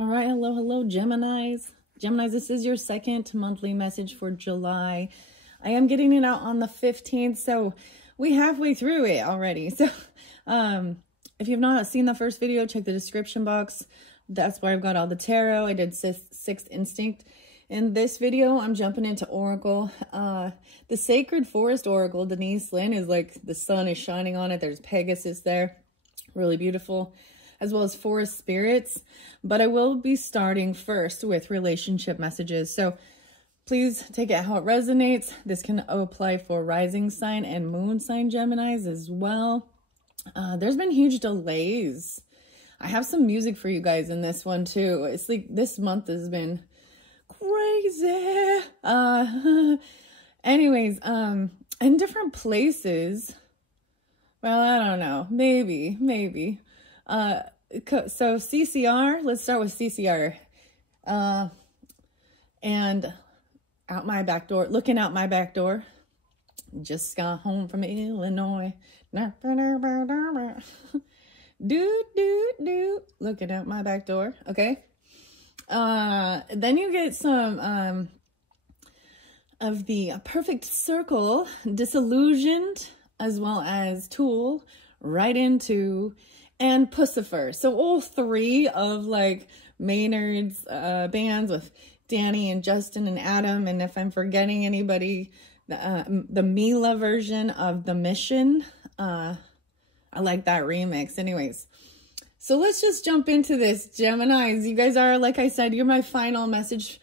All right, hello, hello, Geminis. Geminis, this is your second monthly message for July. I am getting it out on the 15th, so we halfway through it already. So if you've not seen the first video, check the description box. That's where I've got all the tarot. I did Sixth Instinct. In this video, I'm jumping into Oracle. The Sacred Forest Oracle, Denise Lynn, is like the sun is shining on it. There's Pegasus there. Really beautiful. As well as forest spirits. But I will be starting first with relationship messages. So please take it how it resonates. This can apply for rising sign and moon sign Geminis as well. There's been huge delays. I have some music for you guys in this one too. It's like this month has been crazy. Anyways, in different places. Well, I don't know. Maybe. So CCR, let's start with CCR. And out my back door, looking out my back door. Just got home from Illinois. Looking out my back door. Okay. Then you get some, of the perfect circle, disillusioned, as well as Tool, right into, and Pussifer. So all three of like Maynard's bands with Danny and Justin and Adam. And if I'm forgetting anybody, the Mila version of The Mission. I like that remix. Anyways, so let's just jump into this. Geminis, you guys are, like I said, you're my final message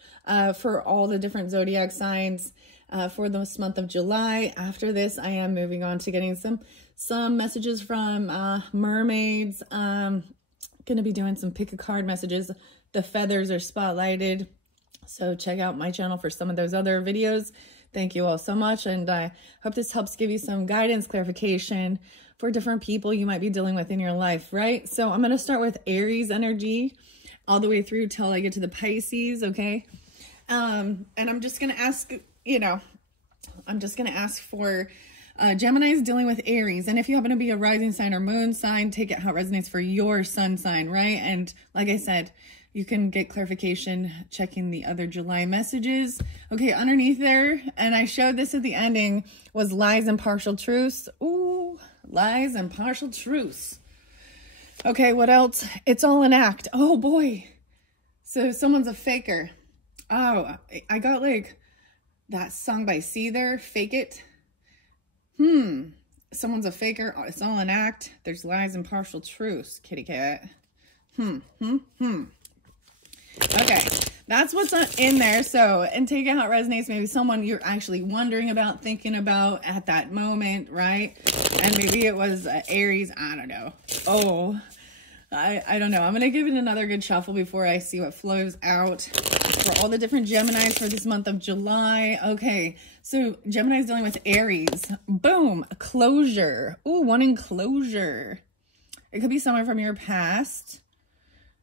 for all the different zodiac signs for this month of July. After this, I am moving on to getting some messages from mermaids. Gonna be doing some pick a card messages. The feathers are spotlighted, so check out my channel for some of those other videos. Thank you all so much, and I hope this helps give you some guidance, clarification for different people you might be dealing with in your life, right? So I'm going to start with Aries energy all the way through till I get to the Pisces, okay? And I'm just going to ask, for Geminis dealing with Aries. And if you happen to be a rising sign or moon sign, take it how it resonates for your sun sign, right? And like I said, you can get clarification checking the other July messages. Okay, underneath there, and I showed this at the ending, was lies and partial truths. Ooh, lies and partial truths. Okay, what else? It's all an act. Oh boy. So someone's a faker. Oh, I got like that song by C there, Fake It. Someone's a faker. Oh, it's all an act. There's lies and partial truths, kitty cat. Okay, that's what's in there. So, and take it how it resonates. Maybe someone you're actually wondering about, thinking about at that moment, right? And maybe it was Aries. I don't know. Oh, I don't know. I'm going to give it another good shuffle before I see what flows out for all the different Geminis for this month of July. Okay, so Gemini's dealing with Aries. Boom, closure. Ooh, one in closure. It could be someone from your past.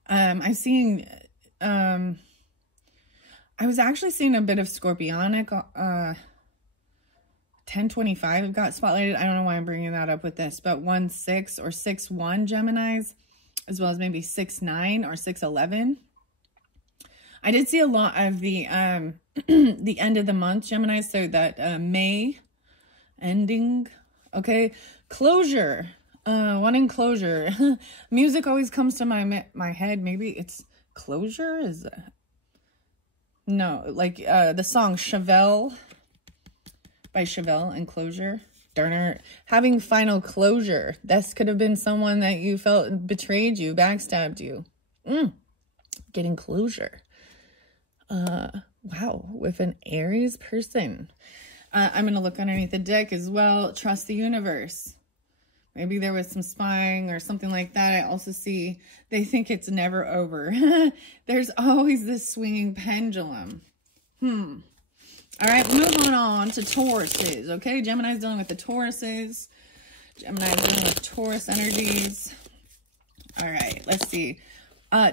I'm seeing... I was actually seeing a bit of Scorpionic, 1025 got spotlighted. I don't know why I'm bringing that up with this, but 1-6 or 6-1 Geminis, as well as maybe 6-9 or 6-11. I did see a lot of the, the end of the month Geminis, so that, May ending. Okay. Closure, one in closure. Music always comes to my head. Maybe it's Closure is no, like the song Chevelle by Chevelle and Closure. Darner, having final closure. This could have been someone that you felt betrayed you, backstabbed you. Getting closure. Wow, with an Aries person. I'm gonna look underneath the deck as well. Trust the universe. Maybe there was some spying or something like that. I also see they think it's never over. There's always this swinging pendulum. All right, moving on to Tauruses, okay? Gemini's dealing with the Tauruses. Gemini's dealing with Taurus energies. All right, let's see.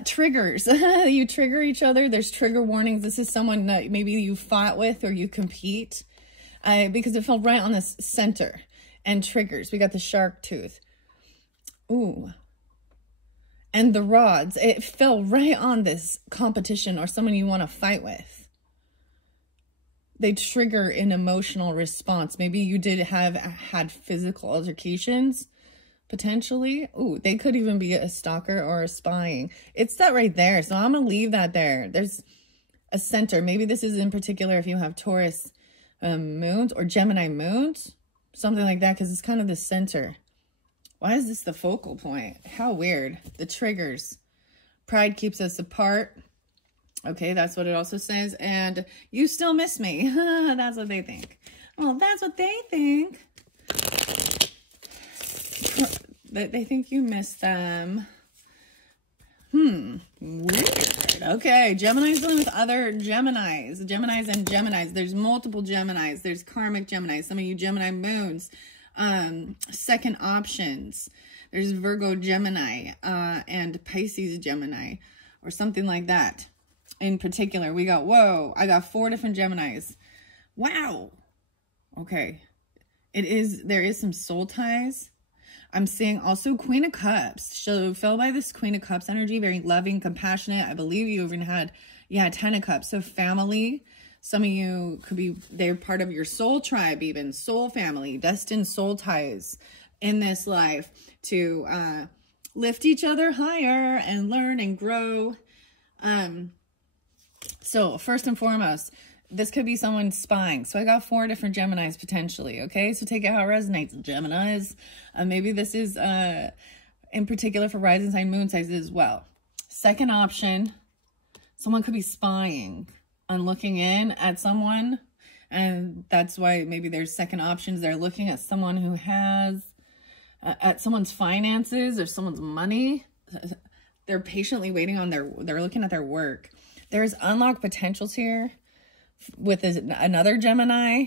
Triggers. You trigger each other. There's trigger warnings. This is someone that maybe you fought with or you compete because it fell right on this center. And triggers. We got the shark tooth. Ooh. And the rods, it fell right on this competition or someone you want to fight with. They trigger an emotional response. Maybe you did have had physical altercations, potentially. Ooh, they could even be a stalker or a spying. It's that right there. So I'm going to leave that there. There's a center. Maybe this is in particular if you have Taurus moons or Gemini moons, something like that, because it's kind of the center. Why is this the focal point? How weird. The triggers. Pride keeps us apart. Okay, that's what it also says. And you still miss me. That's what they think. Well, that's what they think. They think you miss them. Weird. Okay, Gemini's dealing with other Geminis. Geminis and Geminis. There's multiple Geminis. There's karmic Geminis. Some of you Gemini moons. Second options. There's Virgo Gemini and Pisces Gemini or something like that. In particular, we got, whoa, I got 4 different Geminis. Wow. Okay. There is some soul ties. I'm seeing also Queen of Cups. So fell by this Queen of Cups energy, very loving, compassionate. I believe you even had, 10 of Cups. So family. Some of you could be, they're part of your soul tribe, even soul family, destined soul ties in this life to lift each other higher and learn and grow. So first and foremost, this could be someone spying. So I got 4 different Geminis potentially. Okay, so take it how it resonates. Geminis. Maybe this is in particular for rising sign, moon signs as well. Second option, someone could be spying and looking in at someone, and that's why maybe there's second options. They're looking at someone who has at someone's finances or someone's money. They're patiently waiting on they're looking at their work. There's unlocked potentials here with another Gemini.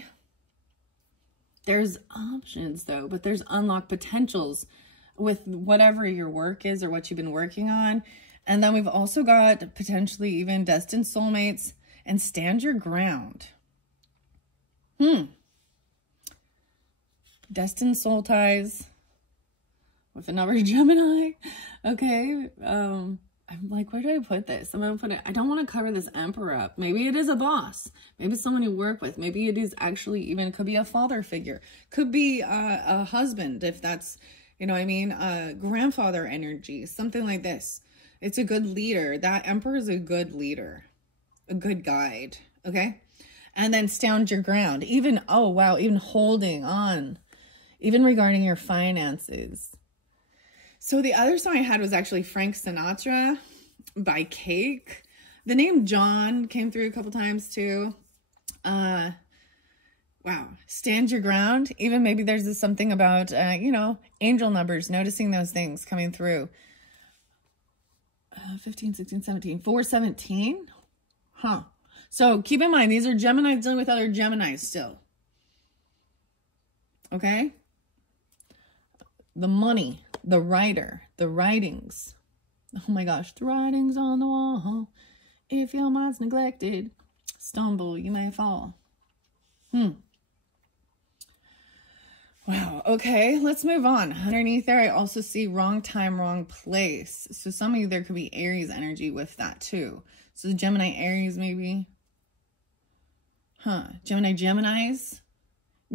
There's options though, but there's unlocked potentials with whatever your work is or what you've been working on. And then we've also got potentially even destined soulmates and stand your ground. Destined soul ties with another Gemini. Okay. I'm like, where do I put this? I'm going to put it, I don't want to cover this Emperor up. Maybe it is a boss. Maybe someone you work with. Maybe it is actually even, could be a father figure. Could be a husband, if that's, you know what I mean? Grandfather energy, something like this. It's a good leader. That Emperor is a good leader, a good guide. Okay. And then stand your ground. Even, oh wow, even holding on, even regarding your finances. So the other song I had was actually Frank Sinatra by Cake. The name John came through a couple times too. Wow. Stand your ground. Even maybe there's something about, you know, angel numbers, noticing those things coming through. 15, 16, 17, 417. Huh. So keep in mind, these are Geminis dealing with other Geminis still. Okay. The money, the writer, the writings. Oh my gosh. The writings on the wall. If your mind's neglected, stumble, you may fall. Wow. Okay. Let's move on. Underneath there, I also see wrong time, wrong place. So some of you, there could be Aries energy with that too. So Gemini, Aries, maybe. Gemini, Geminis.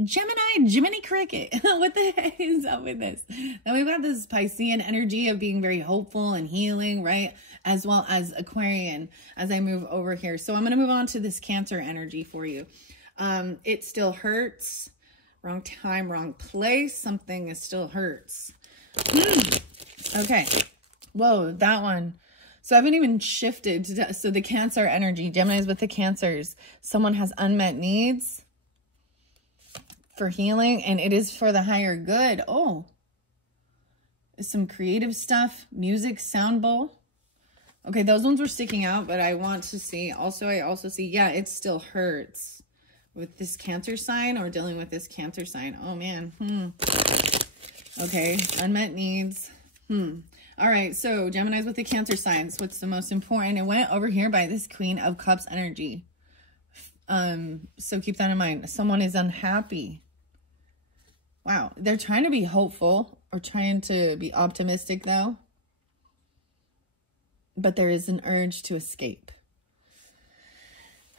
Gemini cricket. What the heck is up with this? Then we've got this Piscean energy of being very hopeful and healing, right? As well as Aquarian as I move over here. So I'm going to move on to this Cancer energy for you. It still hurts. Wrong time, wrong place. Something is still hurts. Okay. Whoa, that one. So I haven't even shifted. So the Cancer energy, Gemini's with the Cancers. Someone has unmet needs for healing, and it is for the higher good. Oh, some creative stuff, music, sound bowl. Okay, those ones were sticking out, but I want to see. Also, I also see, yeah, it still hurts with this Cancer sign or dealing with this Cancer sign. Oh, man. Okay, unmet needs. All right, so Gemini's with the Cancer signs. What's the most important? It went over here by this Queen of Cups energy. So keep that in mind. Someone is unhappy. Wow, they're trying to be hopeful or trying to be optimistic though. but there is an urge to escape.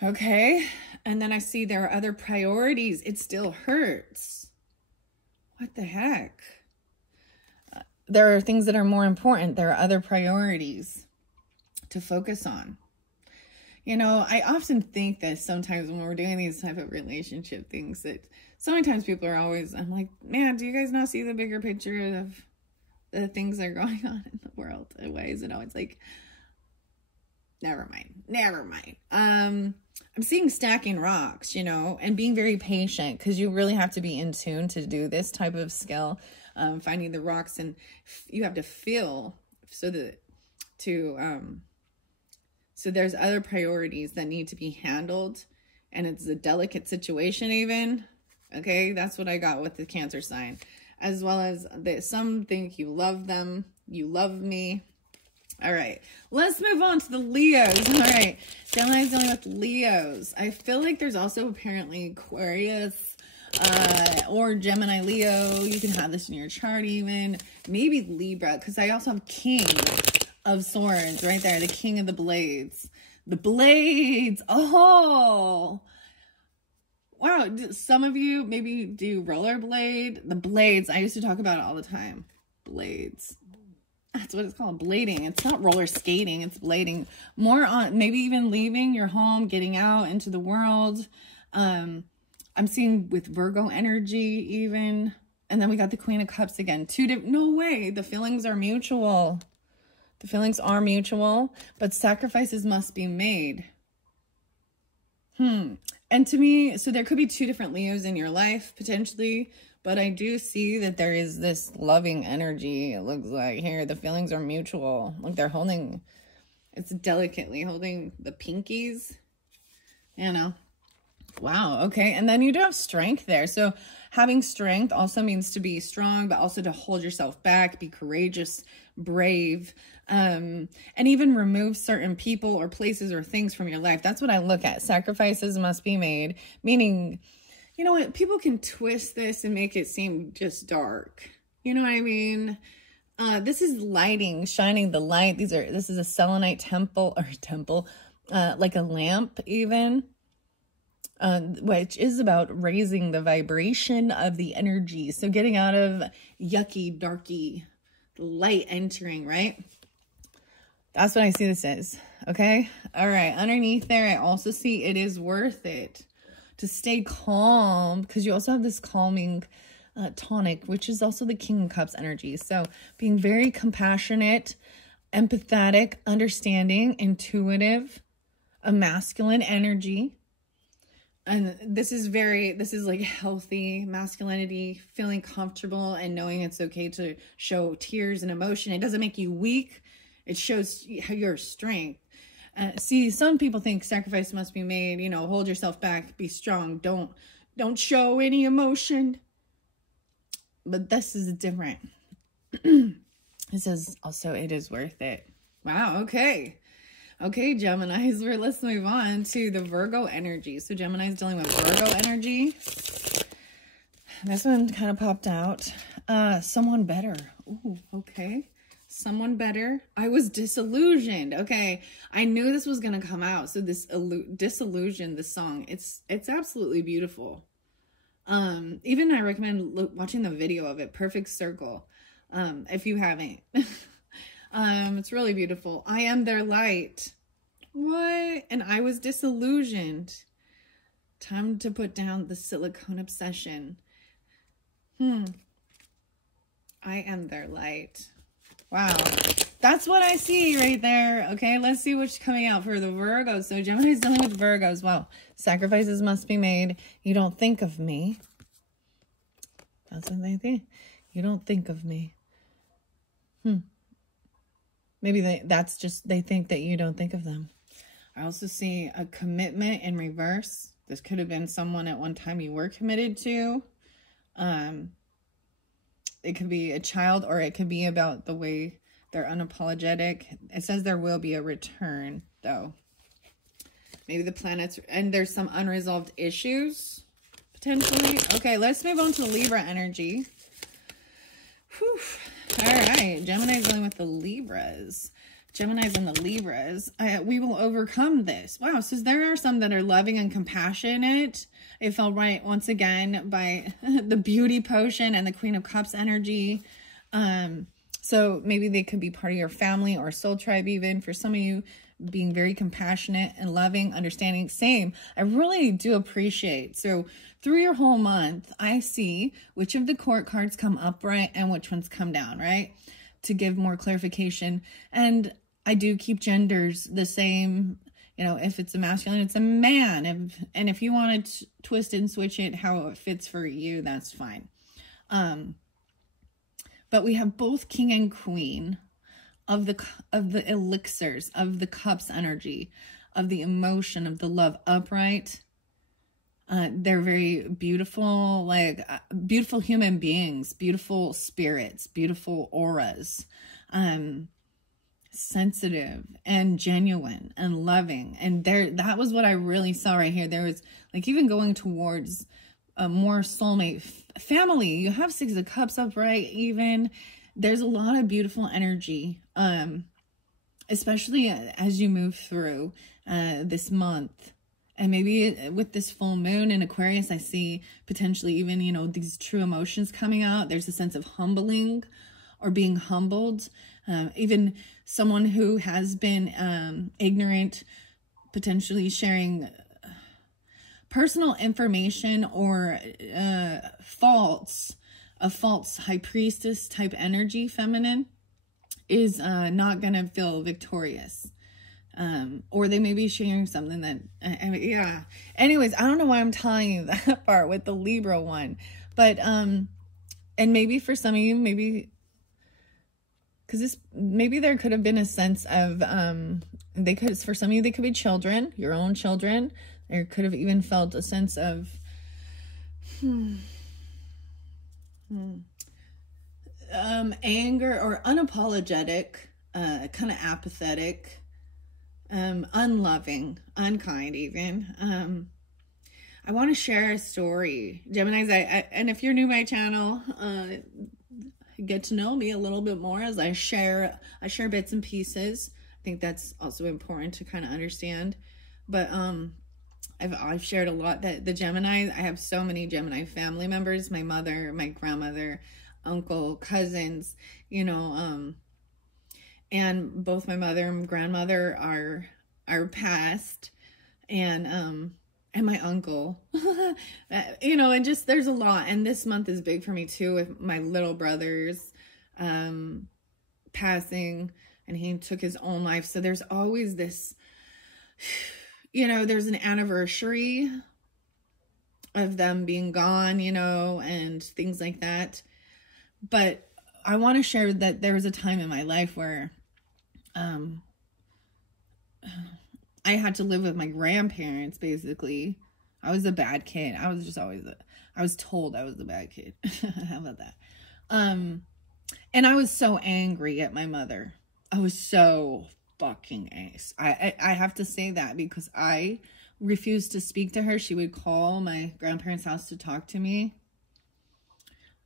Okay. And then I see there are other priorities. It still hurts. What the heck? There are things that are more important. There are other priorities to focus on. You know, I often think that sometimes when we're doing these type of relationship things, that so many times people are always, I'm like, man, do you guys not see the bigger picture of the things that are going on in the world? And why is it always like, never mind. I'm seeing stacking rocks, you know, and being very patient, because you really have to be in tune to do this type of skill, finding the rocks, and you have to feel so there's other priorities that need to be handled, and it's a delicate situation even. Okay, that's what I got with the Cancer sign, as well as some think you love them, you love me. All right, let's move on to the Leos. All right, Gemini's dealing with Leos. I feel like there's also apparently Aquarius or Gemini Leo. You can have this in your chart even. Maybe Libra, because I also have King of Swords right there. The King of the Blades. The Blades. Oh, wow. Some of you maybe do rollerblade. The blades. I used to talk about it all the time. Blades. That's what it's called, blading. It's not roller skating, it's blading. More on maybe even leaving your home, getting out into the world. I'm seeing with Virgo energy even. And then we got the Queen of Cups again. No way, the feelings are mutual. The feelings are mutual, but sacrifices must be made. And to me, so there could be two different Leos in your life, potentially. But I do see that there is this loving energy. It looks like here, the feelings are mutual. Like they're holding, it's delicately holding the pinkies, you know. Wow, okay. And then you do have strength there. So having strength also means to be strong, but also to hold yourself back, be courageous, brave, and even remove certain people or places or things from your life. That's what I look at. Sacrifices must be made, meaning, you know what, people can twist this and make it seem just dark. You know what I mean? This is lighting, shining the light. This is a selenite temple, like a lamp even, which is about raising the vibration of the energy. So getting out of yucky, darky, light entering, right? That's what I see this is. Okay. All right. Underneath there, I also see it is worth it to stay calm, because you also have this calming tonic, which is also the King of Cups energy. So being very compassionate, empathetic, understanding, intuitive, a masculine energy. And this is like healthy masculinity, feeling comfortable and knowing it's okay to show tears and emotion. It doesn't make you weak. It shows your strength. See, some people think sacrifice must be made, you know, hold yourself back, be strong, don't show any emotion. But this is different. It says also it is worth it. Wow, okay. Okay, Geminis, let's move on to the Virgo energy. So Gemini's dealing with Virgo energy. This one kind of popped out. Someone better. Ooh, okay. Someone better. I was disillusioned. Okay. I knew this was going to come out. So this disillusioned, the song, it's absolutely beautiful. Even I recommend watching the video of it. Perfect Circle. If you haven't, it's really beautiful. I am their light. What? And I was disillusioned. Time to put down the silicone obsession. I am their light. Wow. That's what I see right there. Okay, let's see what's coming out for the Virgos. So Gemini's dealing with Virgos. Well, sacrifices must be made. You don't think of me. That's what they think. You don't think of me. Maybe they think that you don't think of them. I also see a commitment in reverse. This could have been someone at one time you were committed to. It could be a child, or it could be about the way they're unapologetic. It says there will be a return, though. Maybe the planets, and there's some unresolved issues, potentially. Okay, let's move on to Libra energy. Whew. All right, Gemini's dealing with the Libras. Geminis and the Libras, we will overcome this. Wow. So there are some that are loving and compassionate. It felt right once again by the beauty potion and the Queen of Cups energy. So maybe they could be part of your family or soul tribe even. For some of you, being very compassionate and loving, understanding. Same. I really do appreciate. So through your whole month, I see which of the court cards come upright and which ones come down, right? To give more clarification. And I do keep genders the same. You know, if it's a masculine, it's a man. And if you want to twist and switch it how it fits for you, that's fine. But we have both king and queen of the elixirs, of the cups energy, of the emotion, of the love upright. They're very beautiful, like beautiful human beings, beautiful spirits, beautiful auras, sensitive and genuine and loving. And that was what I really saw right here. There was like even going towards a more soulmate family. You have Six of Cups upright even. There's a lot of beautiful energy, especially as you move through this month. And maybe with this full moon in Aquarius, I see potentially even, you know, these true emotions coming out. There's a sense of humbling or being humbled. Even someone who has been ignorant, potentially sharing personal information or a false high priestess type energy, feminine, is not going to feel victorious. Or they may be sharing something that, yeah. Anyways, I don't know why I'm telling you that part with the Libra one. But, and maybe for some of you, maybe, because maybe there could have been a sense of, for some of you, they could be children, your own children. There could have even felt a sense of, anger or unapologetic, kind of apathetic, unloving, unkind even. I want to share a story. Geminis, and if you're new to my channel, get to know me a little bit more as I share bits and pieces. I think that's also important to kind of understand. But I've shared a lot that the Gemini, I have so many Gemini family members, my mother, my grandmother, uncle, cousins, you know, and both my mother and grandmother are passed, and my uncle, you know, and just, there's a lot. And this month is big for me too, with my little brother's, passing, and he took his own life. So there's always this, you know, there's an anniversary of them being gone, you know, and things like that. But I want to share that there was a time in my life where I had to live with my grandparents, basically. I was a bad kid. I was just always I was told I was the bad kid. How about that? And I was so angry at my mother. I was so fucking angry. I have to say that because I refused to speak to her. She would call my grandparents' house to talk to me,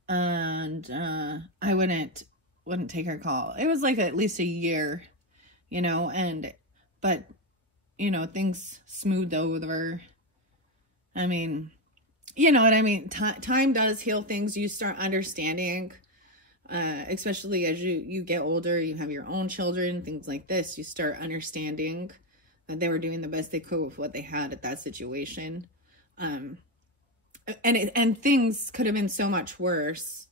and I wouldn't take her call. It was like at least a year, you know, but you know, things smoothed over. I mean, you know what I mean? Time does heal things. You start understanding, especially as you get older, you have your own children, things like this. You start understanding that they were doing the best they could with what they had at that situation. And things could have been so much worse,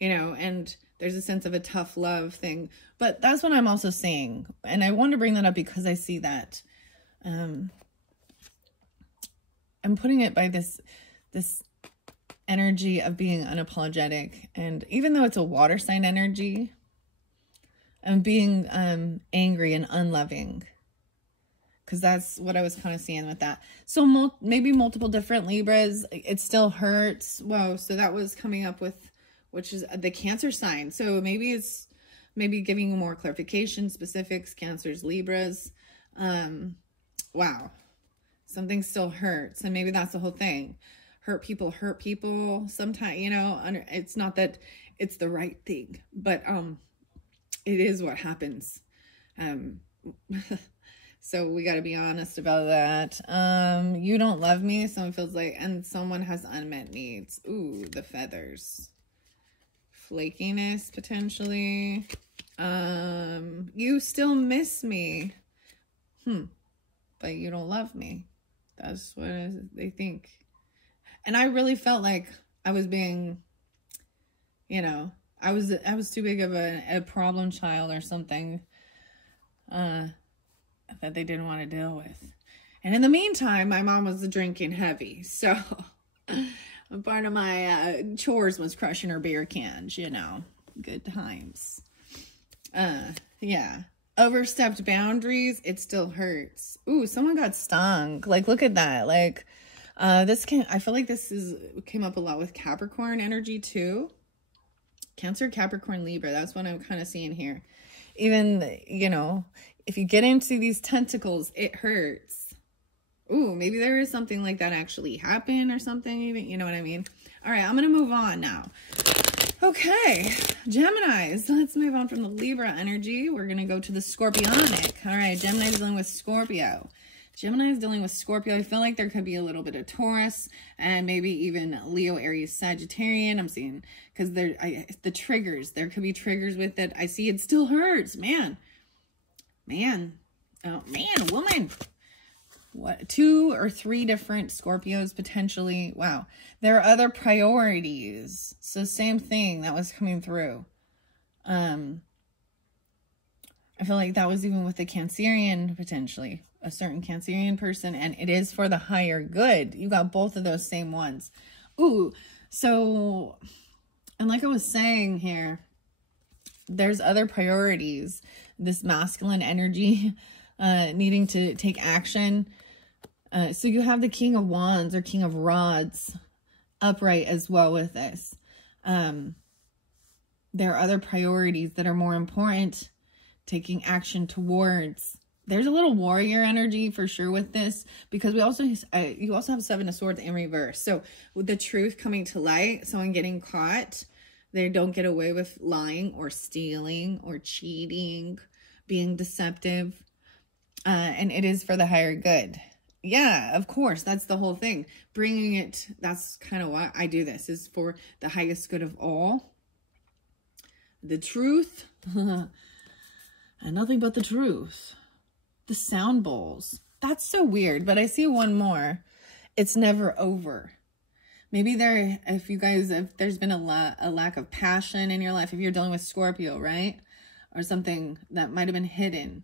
you know, and there's a sense of a tough love thing. But that's what I'm also saying. And I want to bring that up because I see that. I'm putting it by this energy of being unapologetic. And even though it's a water sign energy, I'm being angry and unloving. Because that's what I was kind of seeing with that. So maybe multiple different Libras. It still hurts. Whoa. So that was coming up with, which is the Cancer sign. So maybe it's giving you more clarification, specifics, Cancers, Libras. Wow. Something still hurts. And maybe that's the whole thing. Hurt people sometimes, you know, it's not that it's the right thing, but it is what happens. So we got to be honest about that. You don't love me. Someone feels like, and someone has unmet needs. Ooh, the feathers. Flakiness, potentially. You still miss me. But you don't love me. That's what they think. And I really felt like I was being, you know, I was too big of a problem child or something that they didn't want to deal with. And in the meantime, my mom was drinking heavy. So part of my chores was crushing her beer cans, you know. Good times. Yeah. Overstepped boundaries, it still hurts. Ooh, someone got stung. Like, look at that. Like, I feel like came up a lot with Capricorn energy too. Cancer, Capricorn, Libra. That's what I'm kind of seeing here. Even, you know, if you get into these tentacles, it hurts. Ooh, maybe there is something like that actually happen or something, even, you know what I mean? All right, I'm going to move on now. Okay, Geminis. Let's move on from the Libra energy. We're going to go to the Scorpionic. All right, Gemini is dealing with Scorpio. Gemini is dealing with Scorpio. I feel like there could be a little bit of Taurus and maybe even Leo, Aries, Sagittarian. I'm seeing, because the triggers, there could be triggers with it. I see it still hurts. Man. Oh, man, woman. What, 2 or 3 different Scorpios potentially. Wow. There are other priorities. So same thing that was coming through. I feel like that was even with the Cancerian, potentially. A certain Cancerian person. And it is for the higher good. You got both of those same ones. Ooh. So, and like I was saying here, there's other priorities. This masculine energy needing to take action. So you have the King of Wands or King of Rods upright as well with this. There are other priorities that are more important, taking action towards. There's a little warrior energy for sure with this, because you also have 7 of Swords in reverse. So with the truth coming to light, someone getting caught, they don't get away with lying or stealing or cheating, being deceptive. And it is for the higher good. Yeah, of course. That's the whole thing. Bringing it, that's kind of why I do this, is for the highest good of all. The truth, and nothing but the truth. The sound bowls. That's so weird, but I see one more. It's never over. Maybe if there's been a lack of passion in your life, if you're dealing with Scorpio, right? Or something that might have been hidden.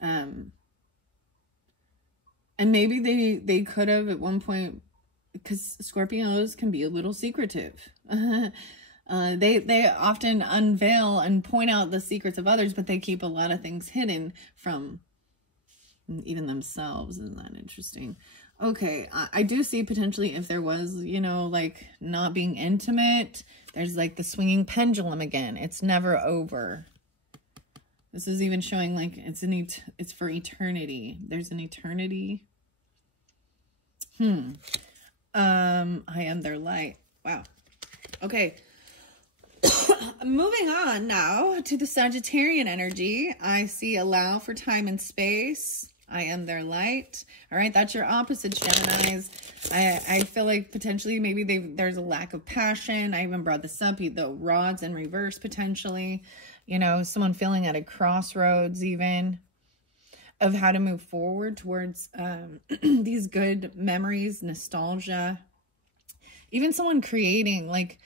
And maybe they could have at one point, because Scorpios can be a little secretive. They often unveil and point out the secrets of others, but they keep a lot of things hidden from even themselves. Isn't that interesting? Okay, I do see potentially if there was, you know, like not being intimate, there's like the swinging pendulum again. It's never over. This is even showing like it's for eternity. There's an eternity. I am their light. Wow. Okay. Moving on now to the Sagittarian energy. I see allow for time and space. I am their light. All right, that's your opposite, Geminis. I feel like potentially maybe there's a lack of passion. I even brought this up, the rods in reverse potentially. You know, someone feeling at a crossroads even of how to move forward towards these good memories, nostalgia. Even someone creating, like,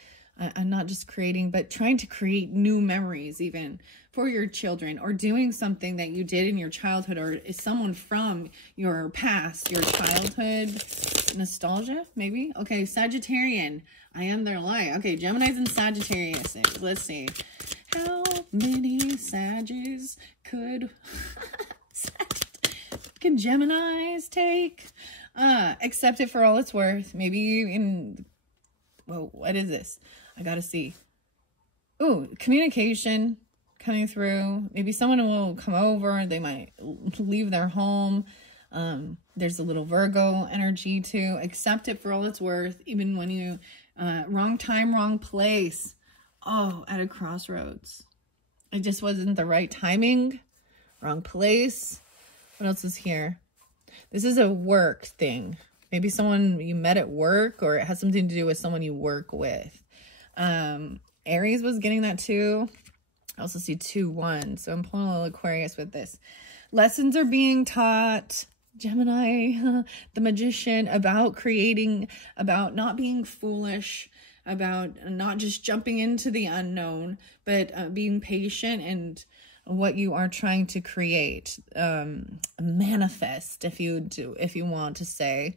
not just creating, but trying to create new memories even for your children, or doing something that you did in your childhood, or is someone from your past, your childhood nostalgia, maybe? Okay, Sagittarian, I am their light. Okay, Geminis and Sagittarius. Let's see. How many Sages could can Geminis take? Accept it for all it's worth. Maybe whoa, what is this? I gotta see. Ooh, communication coming through. Maybe someone will come over. They might leave their home. There's a little Virgo energy too. Accept it for all it's worth. Even when you, wrong time, wrong place. Oh, at a crossroads. It just wasn't the right timing wrong place. What else is here? This is a work thing. Maybe someone you met at work, or it has something to do with someone you work with. Aries was getting that too. I also see 2-1. So I'm pulling a little Aquarius with this. Lessons are being taught. Gemini, the magician, about creating, about not being foolish, about not just jumping into the unknown, but being patient and what you are trying to create, manifest, if you want to say.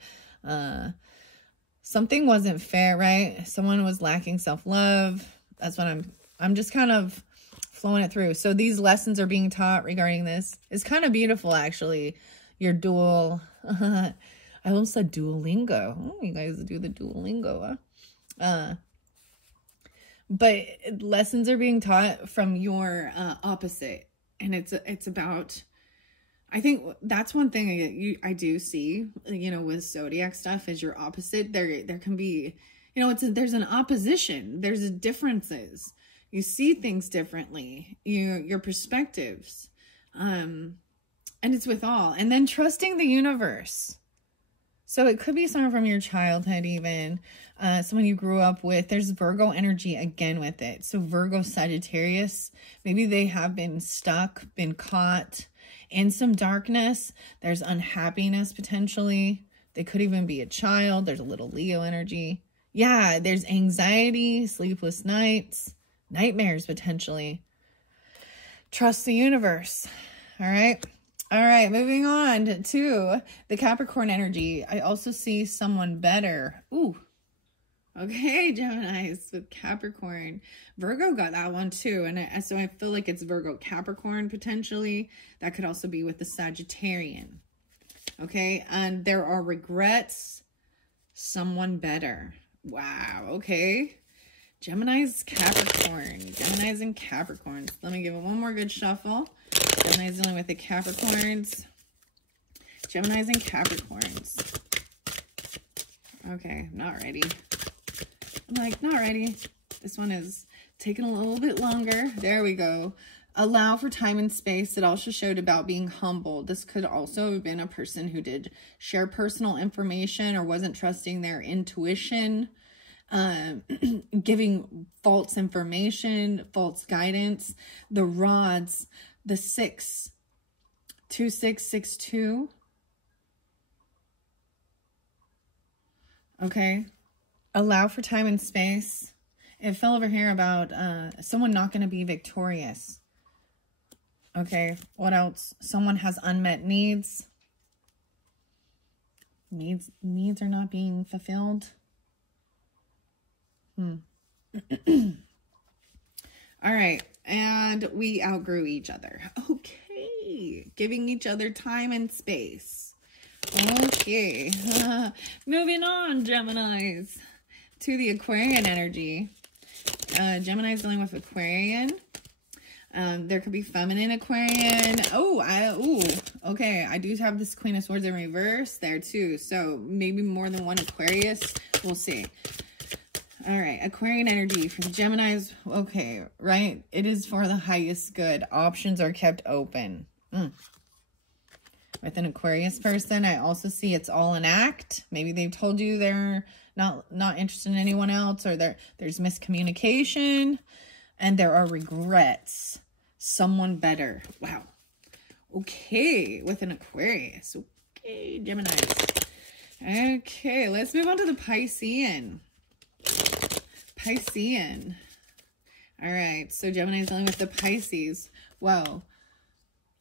Something wasn't fair, right? Someone was lacking self-love. That's what I'm just kind of flowing it through. So these lessons are being taught regarding this. It's kind of beautiful, actually. Your dual, I almost said Duolingo. Oh, you guys do the Duolingo, huh? But lessons are being taught from your opposite. And it's about, I think that's one thing I do see, you know, with zodiac stuff is your opposite. There can be, you know, there's an opposition. There's differences. You see things differently. Your perspectives. And it's with all. And then trusting the universe. So it could be someone from your childhood even. Someone you grew up with. There's Virgo energy again with it. So Virgo, Sagittarius. Maybe they have been stuck, been caught in some darkness. There's unhappiness potentially. They could even be a child. There's a little Leo energy. Yeah, there's anxiety, sleepless nights, nightmares potentially. Trust the universe. All right. All right, moving on to the Capricorn energy. I also see someone better. Ooh. Okay, Geminis with Capricorn. Virgo got that one too. And so I feel like it's Virgo Capricorn potentially. That could also be with the Sagittarian. Okay, and there are regrets. Someone better. Wow, okay. Gemini's Capricorn. Geminis and Capricorns. Let me give it one more good shuffle. Gemini's dealing with the Capricorns. Geminis and Capricorns. Okay, not ready. I'm like, not ready. This one is taking a little bit longer. There we go. Allow for time and space. It also showed about being humble. This could also have been a person who did share personal information or wasn't trusting their intuition. Giving false information, false guidance. The rods, the 2662. Okay. Allow for time and space. It fell over here about someone not going to be victorious. Okay. What else? Someone has unmet needs. Needs are not being fulfilled. All right. And we outgrew each other. Okay. Giving each other time and space. Okay. Moving on, Geminis, to the Aquarian energy. Gemini's dealing with Aquarian. There could be feminine Aquarian. Okay. I do have this Queen of Swords in reverse there too. So maybe more than one Aquarius. We'll see. All right, Aquarian energy for the Geminis. Okay, right? It is for the highest good. Options are kept open. With an Aquarius person, I also see it's all an act. Maybe they've told you they're not interested in anyone else, or there's miscommunication, and there are regrets. Someone better. Wow. Okay, with an Aquarius. Okay, Geminis. Okay, let's move on to the Piscean. Piscean. All right, so Gemini's dealing with the Pisces. Whoa.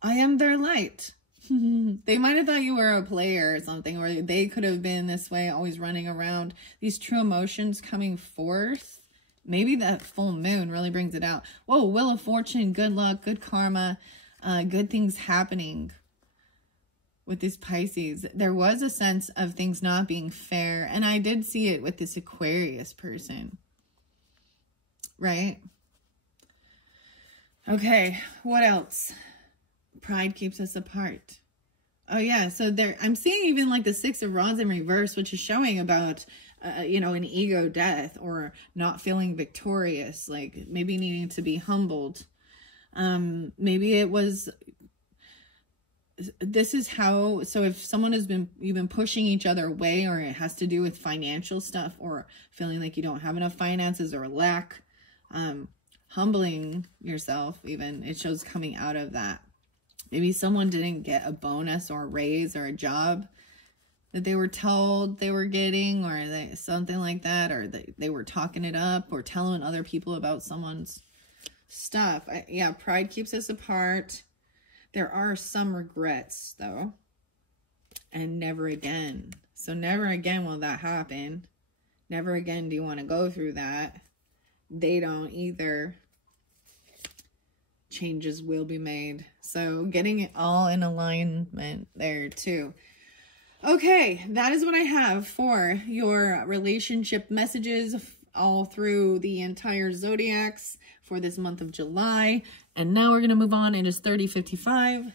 I am their light. They might have thought you were a player or something, or they could have been this way, always running around. These true emotions coming forth. Maybe that full moon really brings it out. Whoa, Wheel of Fortune, good luck, good karma, good things happening with these Pisces. There was a sense of things not being fair, and I did see it with this Aquarius person. Right? Okay, what else? Pride keeps us apart. Oh yeah, so I'm seeing even like the 6 of Rods in reverse, which is showing about, you know, an ego death or not feeling victorious, like maybe needing to be humbled. Maybe it was this is how, so if someone has been, you've been pushing each other away, or it has to do with financial stuff, or feeling like you don't have enough finances, or lack, humbling yourself, even, it shows coming out of that. Maybe someone didn't get a bonus or a raise or a job that they were told they were getting, or something like that, or they were talking it up or telling other people about someone's stuff. Yeah, pride keeps us apart. There are some regrets, though, and never again. So never again will that happen. Never again do you want to go through that. They don't either. Changes will be made. So getting it all in alignment there, too. Okay, that is what I have for your relationship messages all through the entire zodiacs for this month of July. And now we're going to move on. It is 30:55.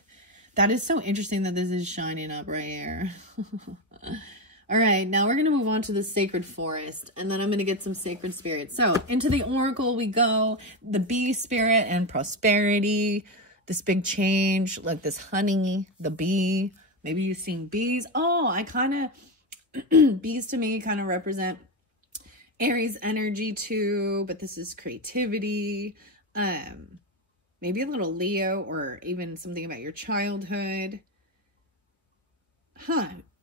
That is so interesting that this is shining up right here. All right, now we're going to move on to the sacred forest, and then I'm going to get some sacred spirits. So into the oracle we go, the bee spirit and prosperity, this big change, like this honey, the bee. Maybe you've seen bees. Oh, I kind of, bees to me kind of represent Aries energy too, but this is creativity. Maybe a little Leo, or even something about your childhood.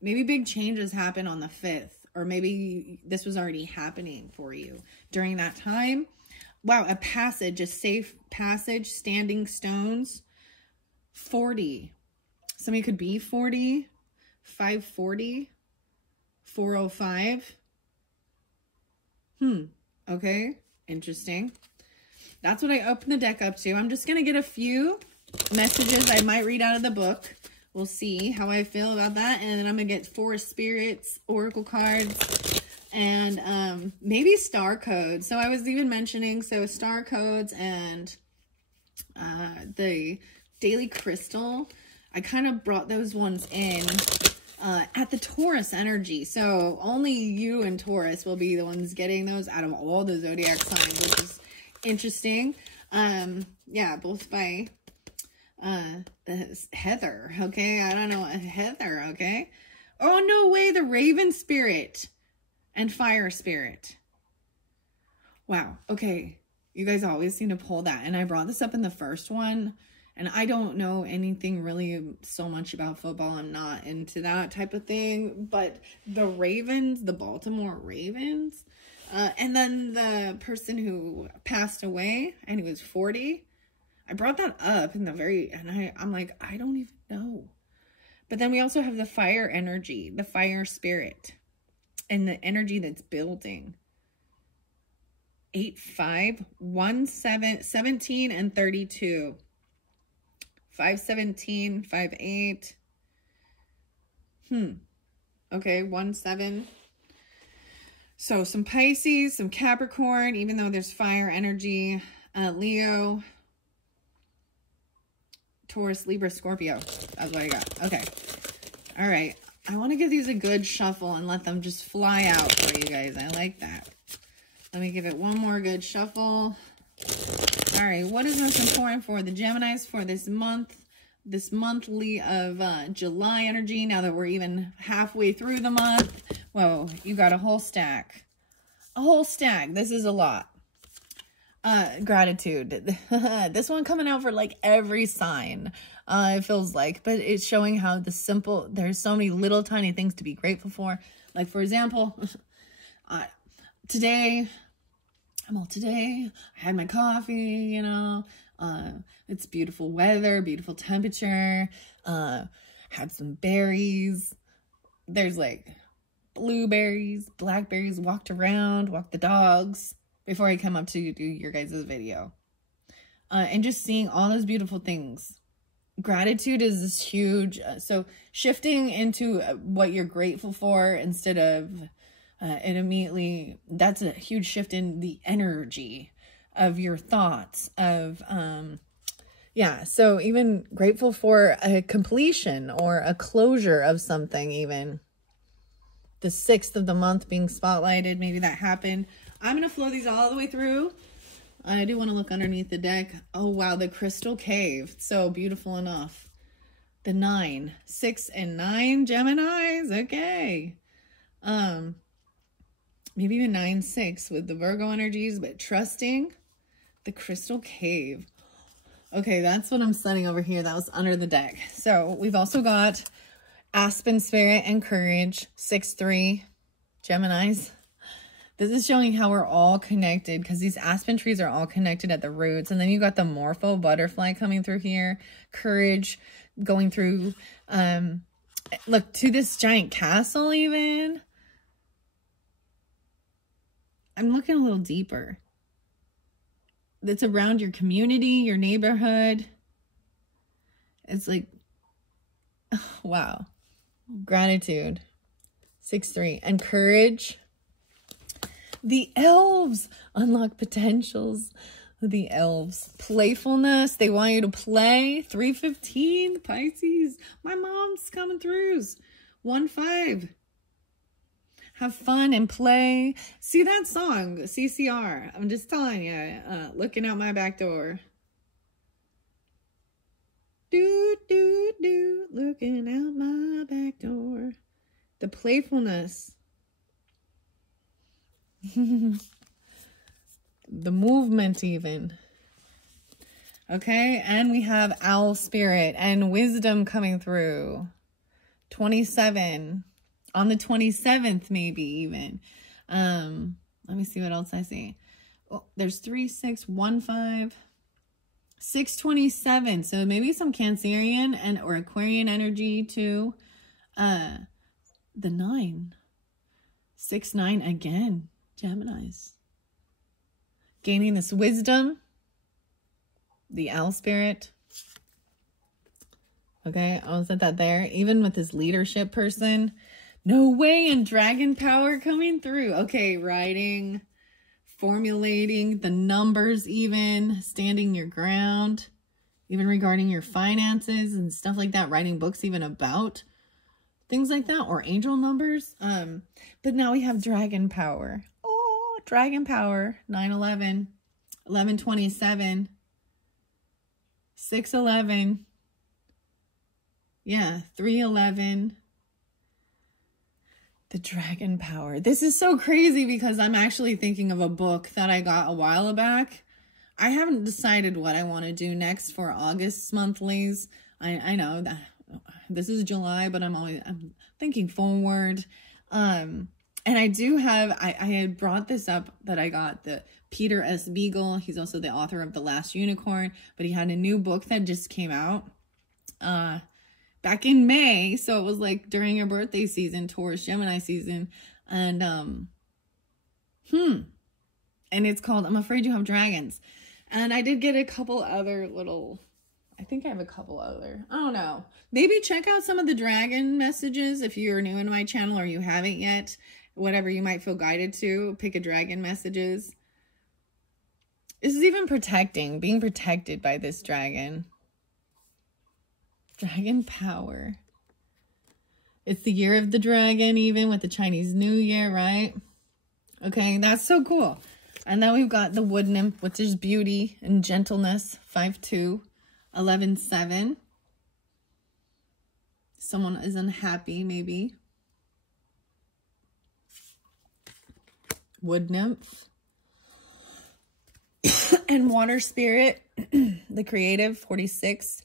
Maybe big changes happen on the 5th, or maybe this was already happening for you during that time. Wow, a passage, a safe passage, standing stones, 40. Somebody could be 40, 540, 405. Okay, interesting. That's what I opened the deck up to. I'm just going to get a few messages I might read out of the book. We'll see how I feel about that. And then I'm going to get 4 spirits, oracle cards, and maybe star codes. So I was even mentioning, so star codes and the daily crystal. I kind of brought those ones in at the Taurus energy. So only you and Taurus will be the ones getting those out of all the zodiac signs, which is interesting. Yeah, both by Heather. Okay, I don't know, Heather. Okay. Oh no way, the Raven spirit and fire spirit. Wow. Okay, you guys always seem to pull that, and I brought this up in the first one. And I don't know anything really so much about football. I'm not into that type of thing. But the Ravens, the Baltimore Ravens, and then the person who passed away and he was 40. I brought that up in the I'm like, I don't even know. But then we also have the fire energy, the fire spirit, and the energy that's building. 8, 5, 1, 7, 17, and 32. 517, 58. Okay, 1, 7. So some Pisces, some Capricorn, even though there's fire energy. Leo, Taurus, Libra, Scorpio. That's what I got. Okay. All right. I want to give these a good shuffle and let them just fly out for you guys. I like that. Let me give it one more good shuffle. All right, what is most important for the Geminis for this month? This monthly of July energy, now that we're even halfway through the month. Whoa, you got a whole stack. A whole stack. This is a lot. Gratitude. This one coming out for like every sign, it feels like. But it's showing how there's so many little tiny things to be grateful for. Like, for example, today, I had my coffee, you know, it's beautiful weather, beautiful temperature, had some berries, there's like blueberries, blackberries, walked the dogs before I come up to do your guys' video, and just seeing all those beautiful things. Gratitude is this huge, so shifting into what you're grateful for instead of it immediately, that's a huge shift in the energy of your thoughts of, yeah. So even grateful for a completion or a closure of something, even the 6th of the month being spotlighted. Maybe that happened. I'm going to flow these all the way through. I do want to look underneath the deck. Oh, wow. The crystal cave. So beautiful enough. The 9, 6 and 9 Geminis. Okay. Maybe even 9, 6 with the Virgo energies, but trusting the crystal cave. Okay, that's what I'm studying over here. That was under the deck. So we've also got Aspen Spirit and Courage, 6-3 Geminis. This is showing how we're all connected because these aspen trees are all connected at the roots. And then you got the Morpho butterfly coming through here. Courage going through, look, to this giant castle even. I'm looking a little deeper. That's around your community, your neighborhood. It's like, wow. Gratitude. 6-3. And courage. The elves. Unlock potentials. The elves. Playfulness. They want you to play. 3-15. Pisces. My mom's coming through. 1-5. Have fun and play. See that song, CCR. I'm just telling you, looking out my back door. Do, do, do, looking out my back door. The playfulness. The movement even. Okay, and we have owl spirit and wisdom coming through. 27. On the 27th, maybe even. Let me see what else I see. Oh, there's 3, 6, 1, 5, 627. So maybe some Cancerian and or Aquarian energy too. The 9, 6, 9 again. Geminis. Gaining this wisdom. The owl spirit. Okay, I'll set that there. Even with this leadership person. No way, and dragon power coming through. Okay, writing, formulating the numbers even, standing your ground, even regarding your finances and stuff like that, writing books even about things like that, or angel numbers. But now we have dragon power. Oh, dragon power. 9-11, 11-27, 6-11. Yeah, 3-11. The dragon power. This is so crazy because I'm actually thinking of a book that I got a while back. I haven't decided what I want to do next for August monthlies. I know that this is July, but I'm thinking forward. And I do have, I had brought this up that I got the Peter S. Beagle. He's also the author of The Last Unicorn, but he had a new book that just came out. Back in May, so it was like during your birthday season, Taurus Gemini season, and and it's called I'm Afraid You Have Dragons. And I did get a couple other little, I think I have a couple other, I don't know, maybe check out some of the dragon messages if you're new in my channel or you haven't yet. Whatever you might feel guided to, pick a dragon messages. This is even protecting, being protected by this dragon. Dragon power. It's the year of the dragon, even with the Chinese New Year, right? Okay, that's so cool. And then we've got the wood nymph, which is beauty and gentleness. 5-2, 11-7. Someone is unhappy, maybe. Wood nymph. And water spirit, the creative, 46.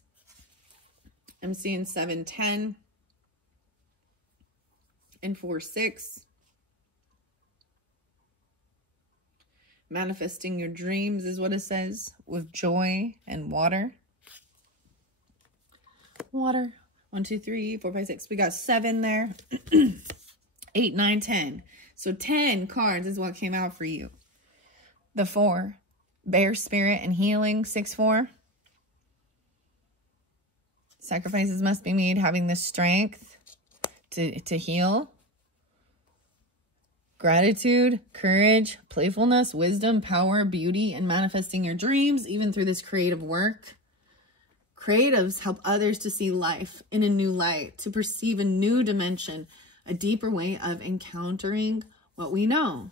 I'm seeing 7-10 and 4-6. Manifesting your dreams is what it says, with joy and water. Water. 1, 2, 3, 4, 5, 6. We got 7 there. 8, 9, 10. So 10 cards is what came out for you. The 4. Bear spirit and healing. 6-4. Sacrifices must be made, having the strength to heal. Gratitude, courage, playfulness, wisdom, power, beauty, and manifesting your dreams, even through this creative work. Creatives help others to see life in a new light, to perceive a new dimension, a deeper way of encountering what we know.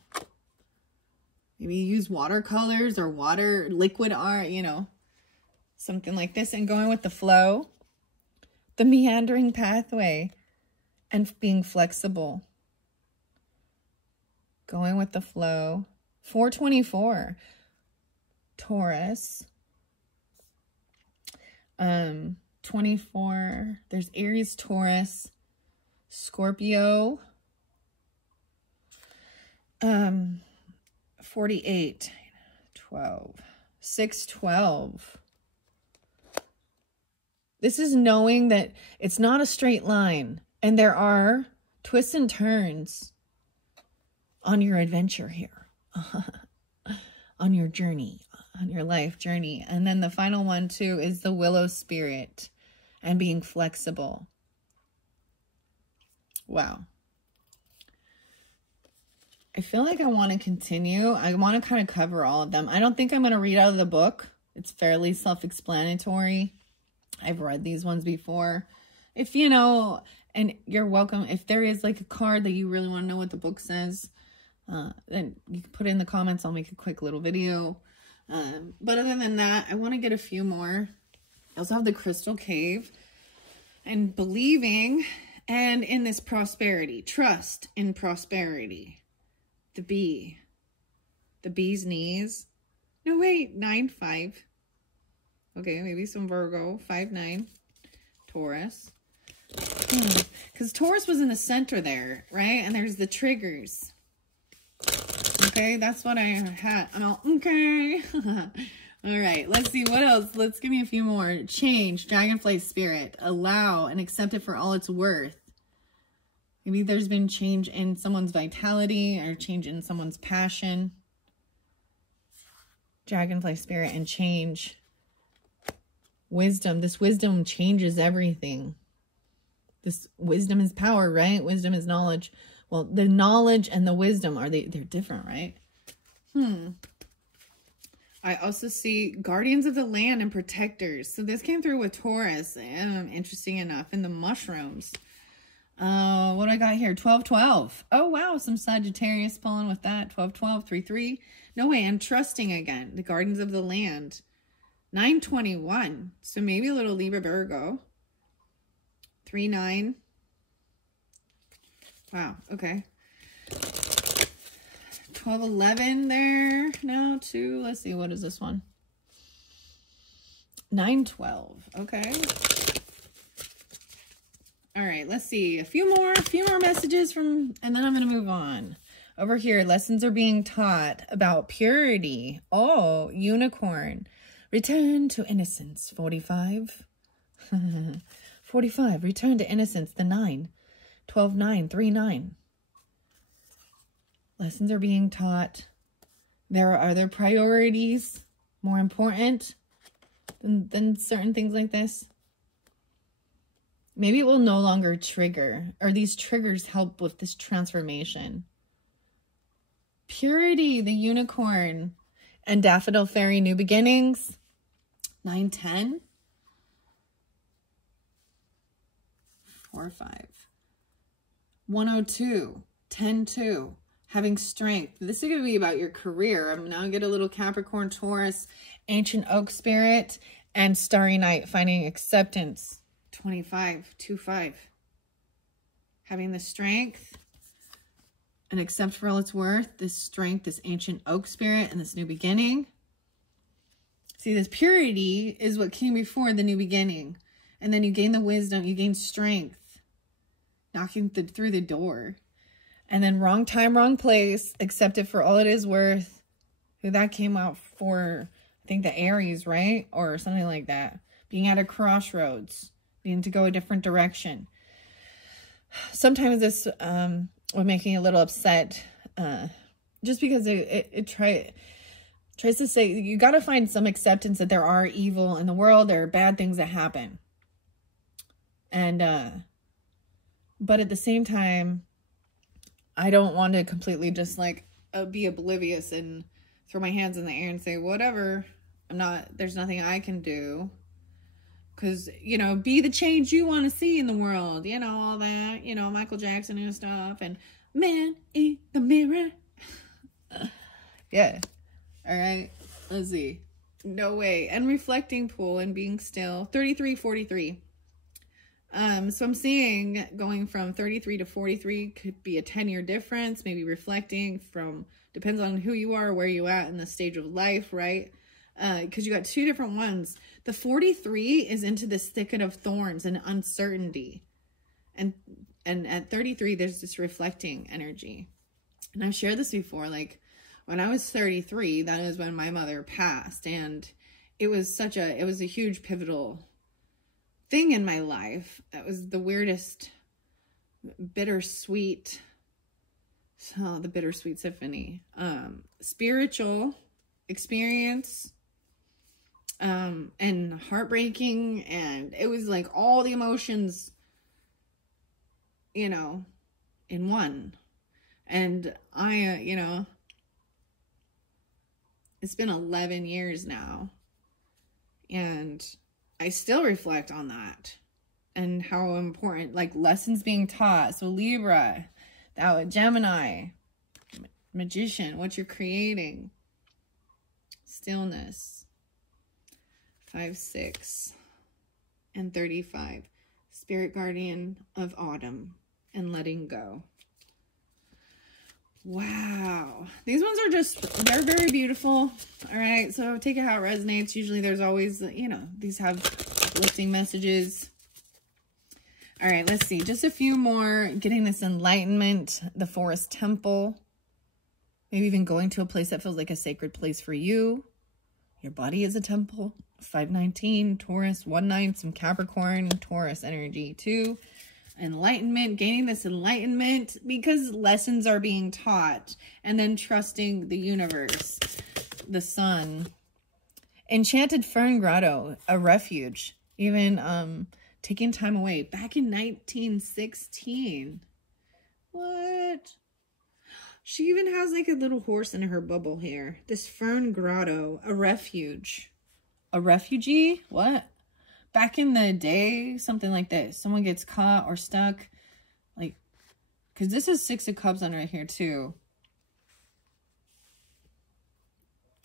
Maybe you use watercolors or liquid art, you know, something like this, and going with the flow. the meandering pathway, and being flexible. Going with the flow. 424. Taurus. 24. There's Aries, Taurus, Scorpio. 48. 12. 612. This is knowing that it's not a straight line, and there are twists and turns on your adventure here, on your journey, on your life journey. And then the final one too is the willow spirit and being flexible. Wow. I feel like I want to continue. I want to kind of cover all of them. I don't think I'm going to read out of the book. It's fairly self-explanatory. I've read these ones before. If you know, and you're welcome, if there is like a card that you really want to know what the book says, then you can put it in the comments. I'll make a quick little video. But other than that, I want to get a few more. I also have the Crystal Cave and believing and in this prosperity, trust in prosperity. The bee, the bee's knees. No, wait, 9-5. Okay, maybe some Virgo, 5-9, Taurus. Because Taurus was in the center there, right? And there's the triggers. Okay, that's what I had. Oh, okay. All right, let's see what else. Let's give me a few more. Change, dragonfly spirit, allow and accept it for all it's worth. Maybe there's been change in someone's vitality or change in someone's passion. Dragonfly spirit and change. Wisdom. This wisdom changes everything. This wisdom is power, right? Wisdom is knowledge. Well, the knowledge and the wisdom, they're different, right? I also see guardians of the land and protectors. So this came through with Taurus. Interesting enough, in the mushrooms. What do I got here? 12-12. Oh, wow. Some Sagittarius pulling with that. 12-12, 3-3. No way. And trusting again. The guardians of the land. 9-21. So maybe a little Libra Virgo. 3-9. Wow. Okay. 12-11 there. No, 2. Let's see. What is this one? 9-12. Okay. All right. Let's see. A few more messages from, and then I'm going to move on. Over here, lessons are being taught about purity. Oh, unicorn. Return to innocence. 45. 45. Return to innocence. The 9. 12-9. 3-9. Lessons are being taught. There are other priorities more important than certain things like this. Maybe it will no longer trigger, or these triggers help with this transformation. Purity, the unicorn, and Daffodil Fairy, new beginnings. 9-10. 4-5. 102. 10-2. Having strength. This is going to be about your career. I'm now get a little Capricorn, Taurus, Ancient Oak Spirit, and Starry Night, finding acceptance. 25, 2-5. Having the strength and accept for all it's worth. This strength, this Ancient Oak Spirit, and this new beginning. See, this purity is what came before the new beginning. And then you gain the wisdom, you gain strength. Knocking through the door. And then wrong time, wrong place. Accept it for all it is worth. Who that came out for, I think the Aries, right? Or something like that. Being at a crossroads. Being to go a different direction. Sometimes this would make me a little upset. Just because it tries to say, you got to find some acceptance that there are evil in the world. There are bad things that happen. And, but at the same time, I don't want to completely just like be oblivious and throw my hands in the air and say, whatever, there's nothing I can do. Because, you know, be the change you want to see in the world. You know, all that, you know, Michael Jackson and stuff. And man in the mirror. Yeah. All right. Let's see. No way. And reflecting pool and being still. 33-43. So I'm seeing going from 33 to 43 could be a 10-year difference, maybe reflecting from, depends on who you are, where you at in the stage of life, right? Because you got two different ones. The 43 is into this thicket of thorns and uncertainty. And at 33, there's this reflecting energy. And I've shared this before, like when I was 33, that is when my mother passed. And it was a huge pivotal thing in my life. That was the weirdest, bittersweet, the bittersweet symphony, spiritual experience, and heartbreaking. And it was like all the emotions, you know, in one. And I, you know, it's been 11 years now, and I still reflect on that and how important, like, lessons being taught. So Libra, that Gemini, magician, what you're creating, stillness, 5, 6, and 35, spirit guardian of autumn and letting go. Wow. These ones are just, they're very beautiful. All right. So take it how it resonates. Usually there's always, you know, these have lifting messages. All right. Let's see. Just a few more. Getting this enlightenment, the forest temple. Maybe even going to a place that feels like a sacred place for you. Your body is a temple. 519, Taurus, 19, some Capricorn, Taurus energy too. Enlightenment, gaining this enlightenment because lessons are being taught, and then trusting the universe, the sun. Enchanted Fern Grotto, a refuge, even taking time away back in 1916. What? She even has like a little horse in her bubble here. This Fern Grotto, a refuge. A refugee? What? Back in the day, something like this. Someone gets caught or stuck. Like, because this is 6 of Cups under here too.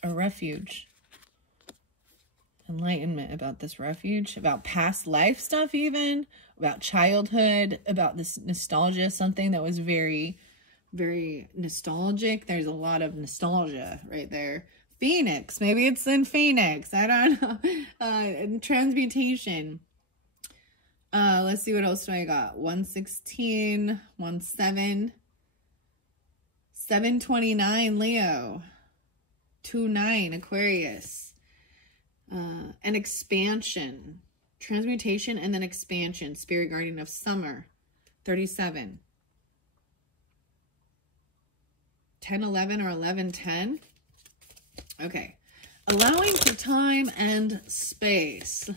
A refuge. Enlightenment about this refuge. About past life stuff even. About childhood. About this nostalgia. Something that was very, very nostalgic. There's a lot of nostalgia right there. Phoenix. Maybe it's in Phoenix. I don't know. Transmutation. Let's see what else do I got. 116, 17, 729 Leo, 29 Aquarius. An expansion. Transmutation and then expansion. Spirit guardian of summer. 37. 1011 or 1110. Okay, allowing for time and space.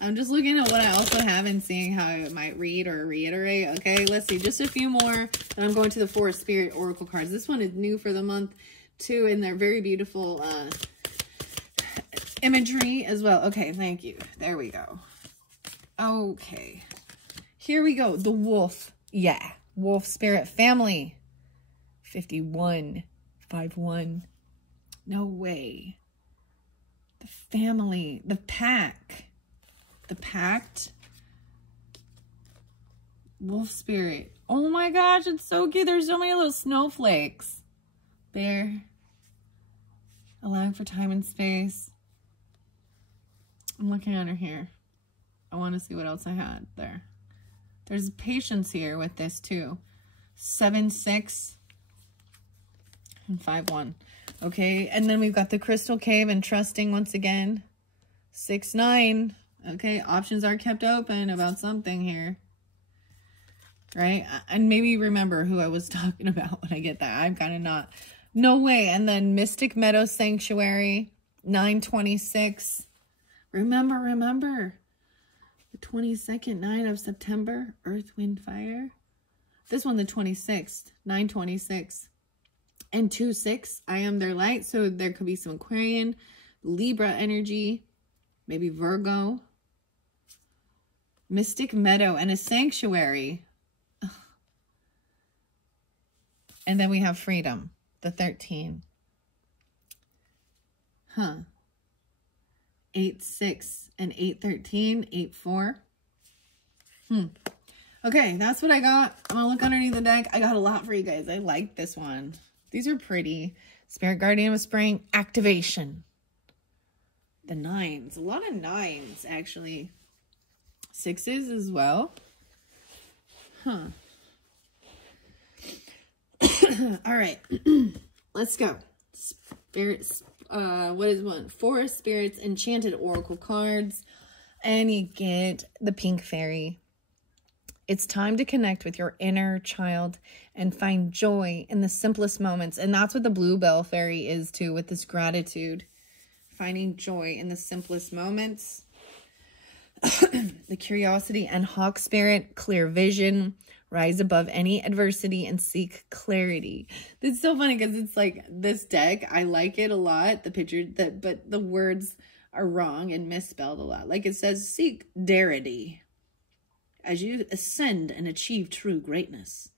I'm just looking at what I also have and seeing how it might read or reiterate. Okay, let's see, just a few more. And I'm going to the Forest Spirit Oracle cards. This one is new for the month too, and they're very beautiful imagery as well. Okay, thank you. There we go. Okay, here we go. The wolf. Yeah, wolf spirit family. 51, 51. No way. The family, the pack, the pact, wolf spirit. Oh my gosh, it's so cute. There's so many little snowflakes. Bear, allowing for time and space. I'm looking under here. I want to see what else I had there. There's patience here with this too. 7, 6, and 5, 1. Okay, and then we've got the crystal cave and trusting once again. 6, 9. Okay, options are kept open about something here. Right? And maybe remember who I was talking about when I get that. I'm kind of not. No way. And then Mystic Meadow Sanctuary. 9/26. Remember. The 22nd night of September. Earth, Wind, Fire. This one, the 26th. 9/26. And 2/6, I am their light. So there could be some Aquarian, Libra energy, maybe Virgo. Mystic Meadow and a sanctuary. And then we have freedom, the 13. 8/6 and 8/13, 8/4. Okay, that's what I got. I'm gonna look underneath the deck. I got a lot for you guys. I like this one. These are pretty. Spirit Guardian of Spring activation. The 9s. A lot of 9s, actually. 6s as well. Huh. All right. Let's go. Spirits. What is one? Forest Spirits Enchanted Oracle cards. And you get the Pink Fairy. It's time to connect with your inner child and find joy in the simplest moments. And that's what the Bluebell Fairy is too, with this gratitude. Finding joy in the simplest moments. The Curiosity and Hawk Spirit, clear vision, rise above any adversity and seek clarity. It's so funny because it's like this deck, I like it a lot. The picture that, but the words are wrong and misspelled a lot. Like it says, seek darity as you ascend and achieve true greatness.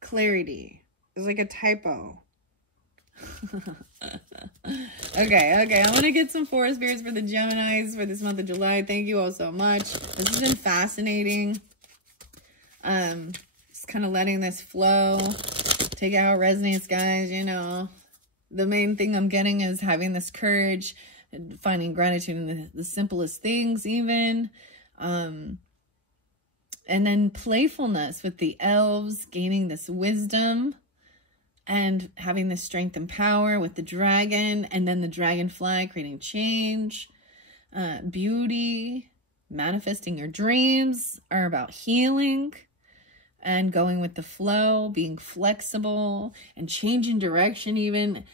Clarity is like a typo. Okay. I want to get some forest spirits for the Geminis for this month of July. Thank you all so much. This has been fascinating. Just kind of letting this flow. Take it how it resonates, guys. You know, the main thing I'm getting is having this courage, finding gratitude in the simplest things even. And then playfulness with the elves, gaining this wisdom and having this strength and power with the dragon, and then the dragonfly creating change. Beauty, manifesting your dreams are about healing and going with the flow, being flexible and changing direction even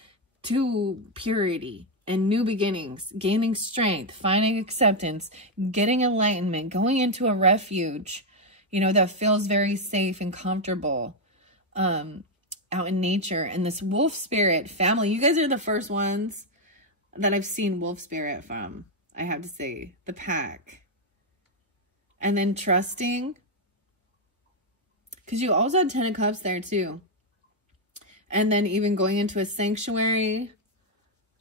to purity and new beginnings, gaining strength, finding acceptance, getting enlightenment, going into a refuge, you know, that feels very safe and comfortable out in nature. And this wolf spirit family, you guys are the first ones that I've seen wolf spirit from, I have to say, the pack. And then trusting, because you also had 10 of Cups there too. And then even going into a sanctuary,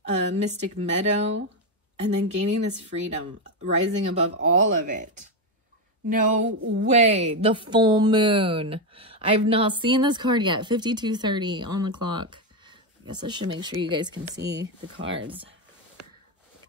a mystic meadow, and then gaining this freedom, rising above all of it. No way. The full moon. I've not seen this card yet. 52:30 on the clock. I guess I should make sure you guys can see the cards.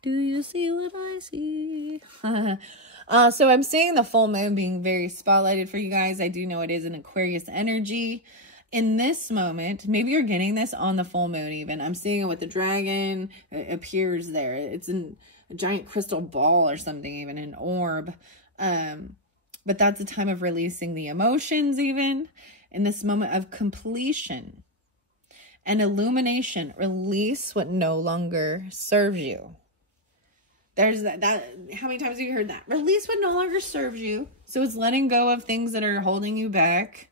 Do you see what I see? So I'm seeing the full moon being very spotlighted for you guys. I do know it is an Aquarius energy. In this moment, maybe you're getting this on the full moon even. I'm seeing it with the dragon. It appears there. It's in a giant crystal ball or something, even an orb. But that's a time of releasing the emotions even. In this moment of completion and illumination, release what no longer serves you. There's that how many times have you heard that? Release what no longer serves you. So it's letting go of things that are holding you back.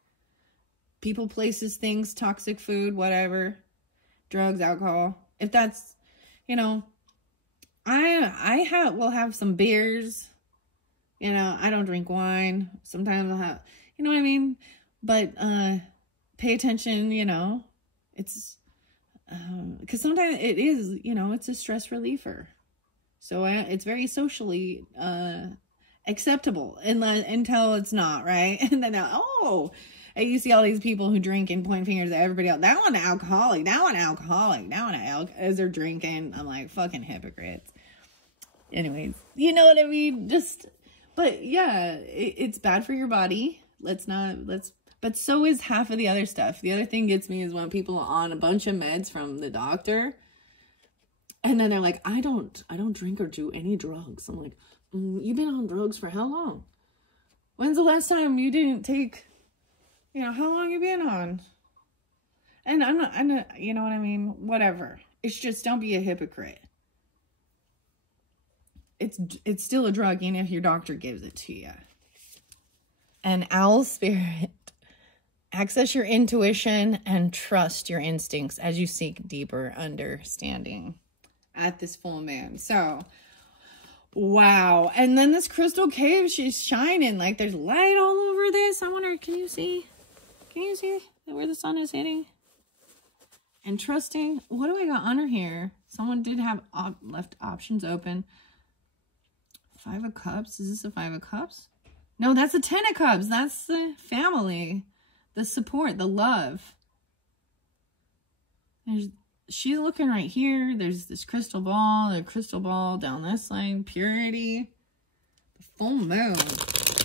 People, places, things, toxic food, whatever. Drugs, alcohol. If that's, you know, I will have some beers. You know, I don't drink wine. Sometimes I'll have, you know what I mean? But pay attention, you know. It's, because sometimes it is, you know, it's a stress reliever. So it's very socially acceptable until it's not, right? And then, you see all these people who drink and point fingers at everybody else. That one alcoholic, that one alcoholic, that one as they're drinking. I'm like, fucking hypocrites. Anyways, you know what I mean? But yeah, it's bad for your body. But so is half of the other stuff. The other thing gets me is when people are on a bunch of meds from the doctor. And then they're like, I don't drink or do any drugs. I'm like, you've been on drugs for how long? When's the last time you didn't take, you know, how long you been on? And I'm not, you know what I mean? Whatever. It's just, don't be a hypocrite. It's still a drug, even if your doctor gives it to you. And owl spirit, access your intuition and trust your instincts as you seek deeper understanding at this full moon. So, wow. And then this crystal cave, she's shining. Like, there's light all over this. I wonder, can you see where the sun is hitting? And trusting. What do I got under here? Someone did have left options open. 5 of Cups. Is this a 5 of Cups? No, that's the Ten of Cups. That's the family, the support, the love. She's looking right here. There's this crystal ball, the crystal ball down this line, purity, the full moon.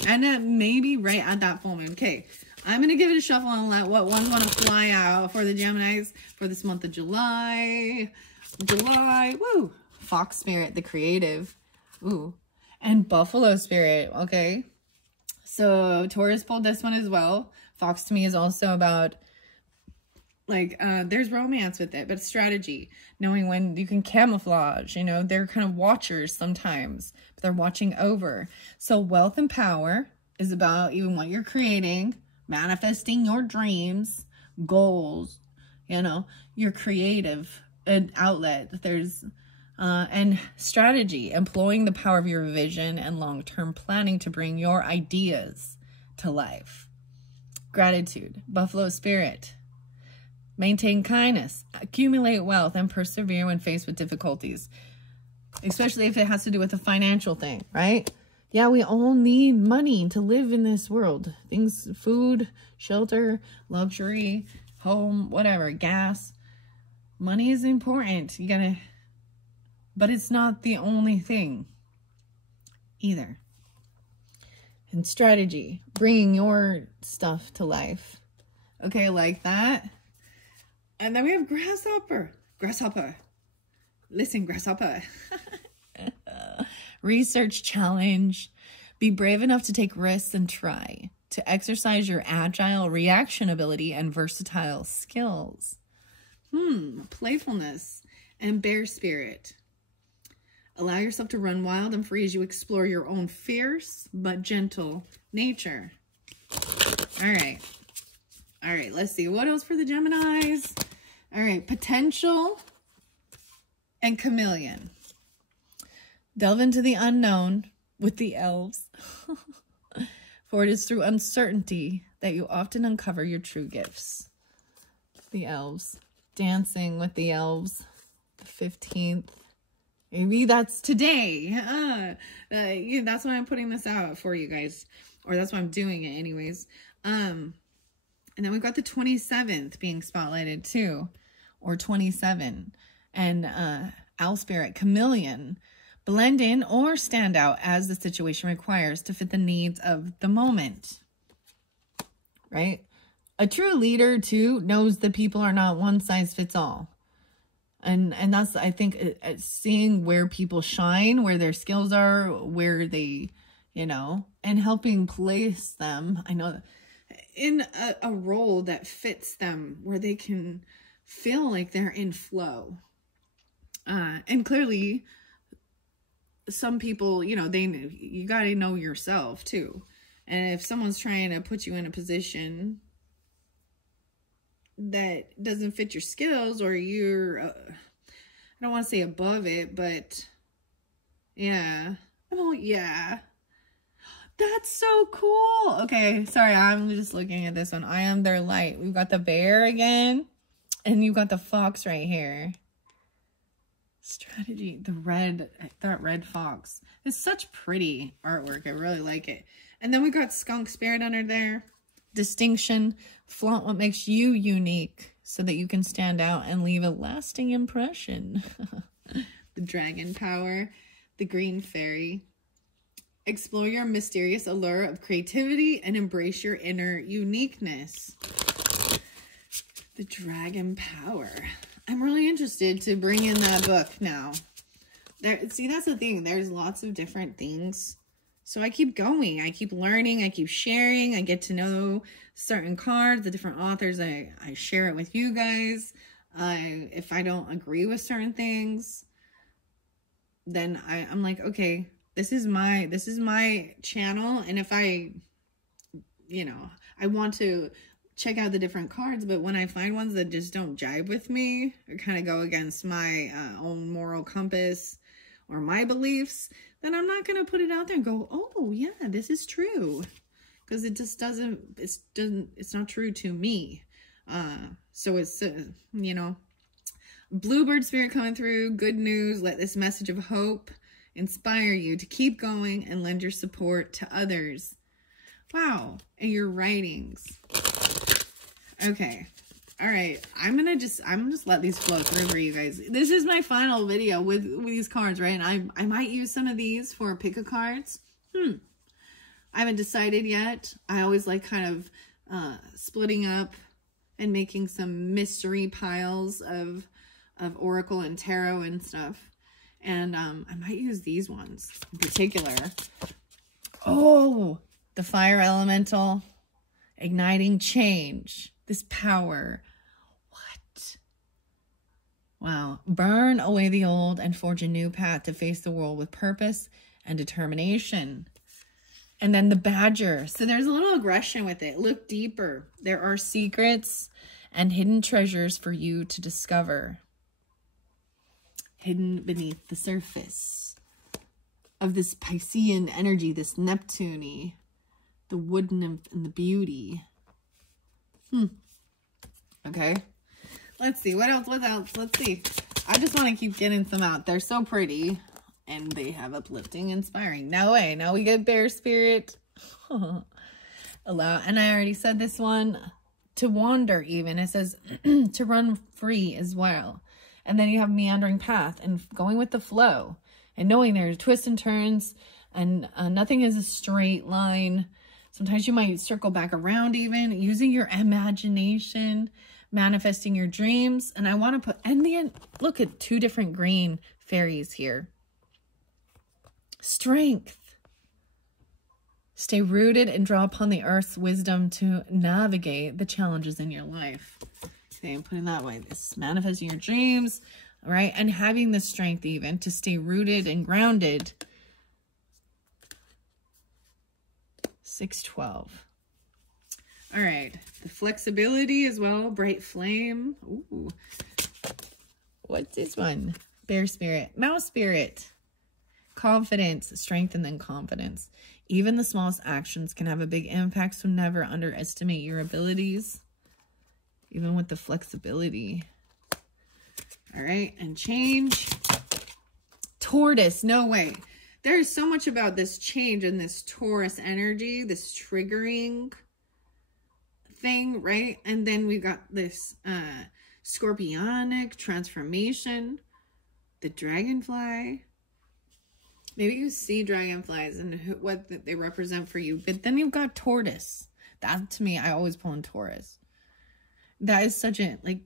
And maybe right at that full moon. Okay, I'm going to give it a shuffle and let what ones want to fly out for the Geminis for this month of July. Woo! Fox spirit, the creative. Ooh. And Buffalo spirit, okay? So Taurus pulled this one as well. Fox to me is also about, like, there's romance with it, but strategy. Knowing when you can camouflage, you know, they're kind of watchers sometimes, but they're watching over. So wealth and power is about even what you're creating, manifesting your dreams, goals, you know, your creative outlet. There's, and strategy, employing the power of your vision and long-term planning to bring your ideas to life. Gratitude, Buffalo spirit. Maintain kindness, accumulate wealth, and persevere when faced with difficulties. Especially if it has to do with a financial thing, right? Yeah, we all need money to live in this world. Things, food, shelter, luxury, home, whatever, gas. Money is important. You gotta, but it's not the only thing either. And strategy, bringing your stuff to life. Okay, like that. And then we have grasshopper. Grasshopper. Listen, grasshopper. Research challenge. Be brave enough to take risks and try. To exercise your agile reaction ability and versatile skills. Playfulness. And bear spirit. Allow yourself to run wild and free as you explore your own fierce but gentle nature. All right. All right, let's see. What else for the Geminis? All right, potential and chameleon. Delve into the unknown with the elves. For it is through uncertainty that you often uncover your true gifts. The elves. Dancing with the elves. The 15th. Maybe that's today. Yeah, that's why I'm putting this out for you guys. Or that's why I'm doing it anyways. And then we've got the 27th being spotlighted too. Or 27. And owl spirit, chameleon. Blend in or stand out as the situation requires to fit the needs of the moment. Right? A true leader too knows that people are not one size fits all. And that's, I think, seeing where people shine, where their skills are, where they, you know, and helping place them, I know, in a role that fits them, where they can feel like they're in flow. And clearly, some people, you know, you got to know yourself too. And if someone's trying to put you in a position that doesn't fit your skills, or you're, I don't want to say above it, but yeah. Oh, yeah. That's so cool. Okay, sorry, I'm just looking at this one. I am their light. We've got the bear again, and you've got the fox right here. Strategy, that red fox. It's such pretty artwork. I really like it. And then we got skunk spirit under there. Distinction, flaunt what makes you unique so that you can stand out and leave a lasting impression. The dragon power, the green fairy. Explore your mysterious allure of creativity and embrace your inner uniqueness. The dragon power. I'm really interested to bring in that book now. See, that's the thing. There's lots of different things. So I keep going. I keep learning. I keep sharing. I get to know certain cards, the different authors. I share it with you guys. If I don't agree with certain things, then I'm like, okay, this is my channel. And if I want to check out the different cards, but when I find ones that just don't jive with me, or kind of go against my own moral compass or my beliefs, then I'm not going to put it out there and go, oh yeah, this is true. Because it just it's not true to me. So it's, Bluebird spirit coming through, good news. Let this message of hope inspire you to keep going and lend your support to others Wow. And your writings. Okay. All right. I'm gonna just let these flow through for you guys. This is my final video with these cards, right? And I might use some of these for pick a cards. I haven't decided yet. I always like kind of splitting up and making some mystery piles of Oracle and Tarot and stuff. And I might use these ones in particular. Oh, the fire elemental, igniting change, this power. What? Wow. Burn away the old and forge a new path to face the world with purpose and determination. And then the badger. So there's a little aggression with it. Look deeper. There are secrets and hidden treasures for you to discover. Hidden beneath the surface of this Piscean energy, this Neptune-y, the wood nymph and the beauty. Okay. Let's see. What else? What else? Let's see. I just want to keep getting some out. They're so pretty. And they have uplifting, inspiring. No way. Now we get bear spirit. Allow. And I already said this one. To wander even. It says to run free as well. And then you have meandering path and going with the flow. And knowing there's twists and turns. And nothing is a straight line. Sometimes you might circle back around even. Using your imagination. Manifesting your dreams. And I want to put, and then look at 2 different green fairies here. Strength. Stay rooted and draw upon the earth's wisdom to navigate the challenges in your life. Okay, I'm putting that way. This manifesting your dreams, all right? And having the strength even to stay rooted and grounded. 612. All right. The flexibility as well. Bright flame. Ooh. What's this one? Bear spirit. Mouse spirit. Confidence, strength, and then confidence. Even the smallest actions can have a big impact, so never underestimate your abilities, even with the flexibility. All right, and change. Tortoise, no way. There's so much about this change and this Taurus energy, this triggering thing, right? And then we've got this scorpionic transformation, the dragonfly. Maybe you see dragonflies and what they represent for you. But then you've got tortoise. That, to me, I always pull in Taurus. That is such a, like,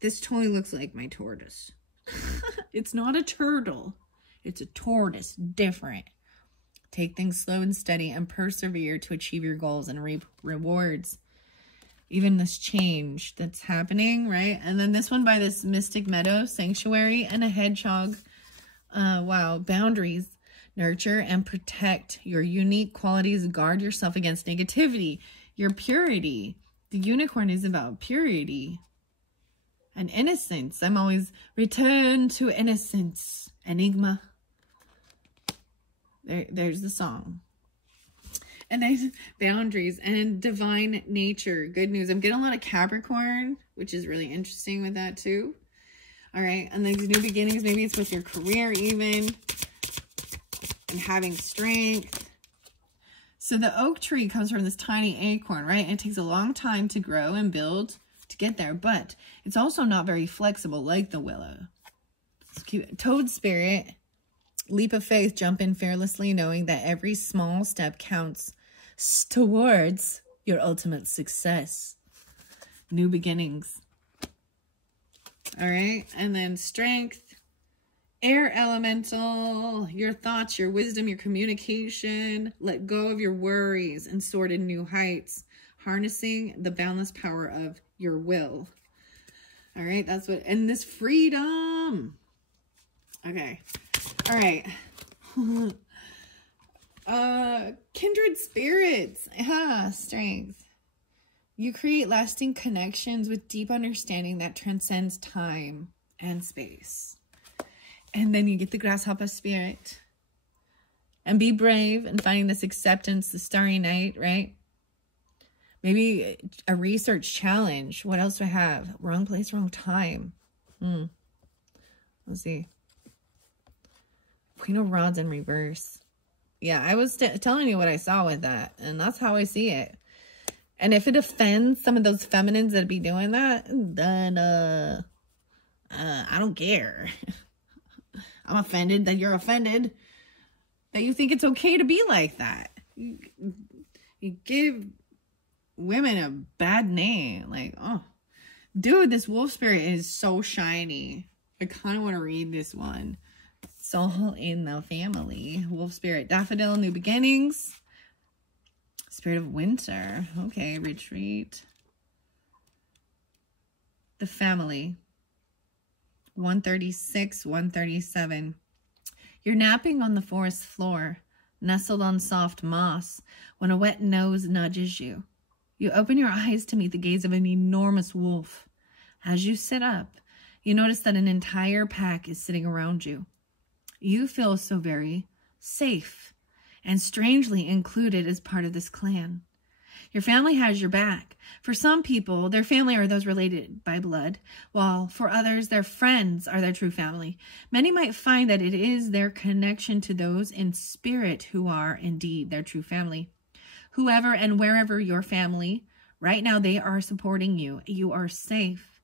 this totally looks like my tortoise. It's not a turtle. It's a tortoise. Different. Take things slow and steady and persevere to achieve your goals and reap rewards. Even this change that's happening, right? And then this one by this Mystic Meadow Sanctuary and a hedgehog. Wow. Boundaries. Nurture and protect your unique qualities. Guard yourself against negativity. Your purity. The unicorn is about purity and innocence. I'm always return to innocence. Enigma. There's the song. And there's boundaries and divine nature. Good news. I'm getting a lot of Capricorn, which is really interesting with that too. All right, and these new beginnings, maybe it's with your career even, and having strength. So the oak tree comes from this tiny acorn, right? And it takes a long time to grow and build to get there, but it's also not very flexible like the willow. It's cute. Toad spirit, leap of faith, jump in fearlessly, knowing that every small step counts towards your ultimate success. New beginnings. All right, and then strength, air elemental, your thoughts, your wisdom, your communication, let go of your worries and soar to new heights, harnessing the boundless power of your will. All right, that's what, and this freedom. Okay, all right. Kindred spirits, strength. You create lasting connections with deep understanding that transcends time and space. And then you get the grasshopper spirit. And be brave and finding this acceptance, the starry night, right? Maybe a research challenge. What else do I have? Wrong place, wrong time. Let's see. Queen of Rods in reverse. Yeah, I was telling you what I saw with that, and that's how I see it. And if it offends some of those feminines that be doing that, then I don't care. I'm offended that you're offended that you think it's okay to be like that. You give women a bad name. Like, oh, dude, this wolf spirit is so shiny. I kind of want to read this one. Soul in the family. Wolf spirit. Daffodil, new beginnings. Spirit of winter. Okay, retreat. The family. 136, 137. You're napping on the forest floor, nestled on soft moss, when a wet nose nudges you. You open your eyes to meet the gaze of an enormous wolf. As you sit up, you notice that an entire pack is sitting around you. You feel so very safe and strangely included as part of this clan. Your family has your back. For some people, their family are those related by blood, while for others, their friends are their true family. Many might find that it is their connection to those in spirit who are indeed their true family. Whoever and wherever your family, right now they are supporting you. You are safe.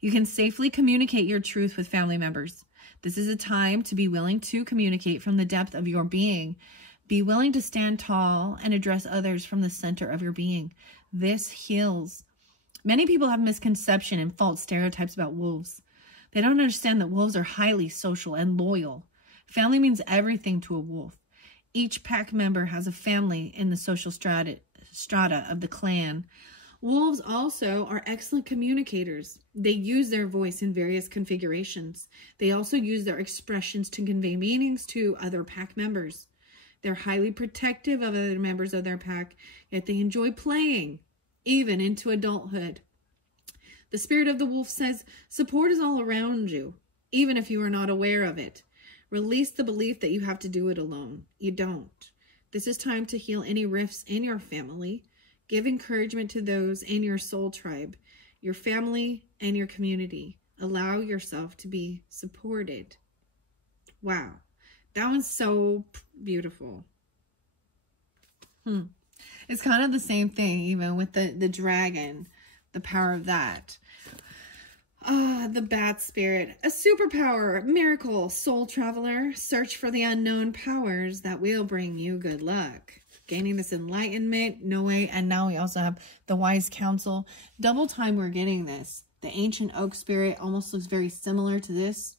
You can safely communicate your truth with family members. This is a time to be willing to communicate from the depth of your being. Be willing to stand tall and address others from the center of your being. This heals. Many people have misconception and false stereotypes about wolves. They don't understand that wolves are highly social and loyal. Family means everything to a wolf. Each pack member has a family in the social strata of the clan. Wolves also are excellent communicators. They use their voice in various configurations. They also use their expressions to convey meanings to other pack members. They're highly protective of other members of their pack, yet they enjoy playing, even into adulthood. The spirit of the wolf says, support is all around you, even if you are not aware of it. Release the belief that you have to do it alone. You don't. This is time to heal any rifts in your family. Give encouragement to those in your soul tribe, your family, and your community. Allow yourself to be supported. Wow. That one's so beautiful. It's kind of the same thing, even with the dragon, the power of that. The bat spirit, a superpower, miracle, soul traveler. Search for the unknown powers that will bring you good luck. Gaining this enlightenment, no way. And now we also have the wise counsel. Double time we're getting this. The ancient oak spirit almost looks very similar to this.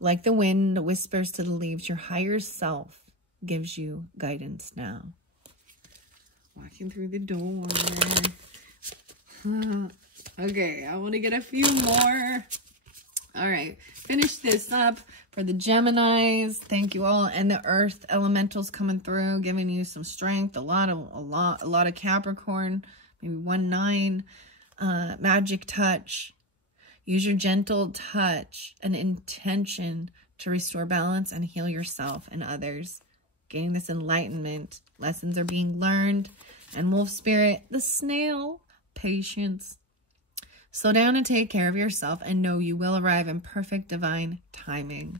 Like the wind whispers to the leaves, your higher self gives you guidance now. Walking through the door. Okay, I want to get a few more. All right, finish this up for the Geminis. Thank you all. And the earth elementals coming through, giving you some strength. A lot of Capricorn, maybe 1-9. Magic touch. Use your gentle touch and intention to restore balance and heal yourself and others. Gaining this enlightenment. Lessons are being learned. And wolf spirit, the snail, patience. Slow down and take care of yourself and know you will arrive in perfect divine timing.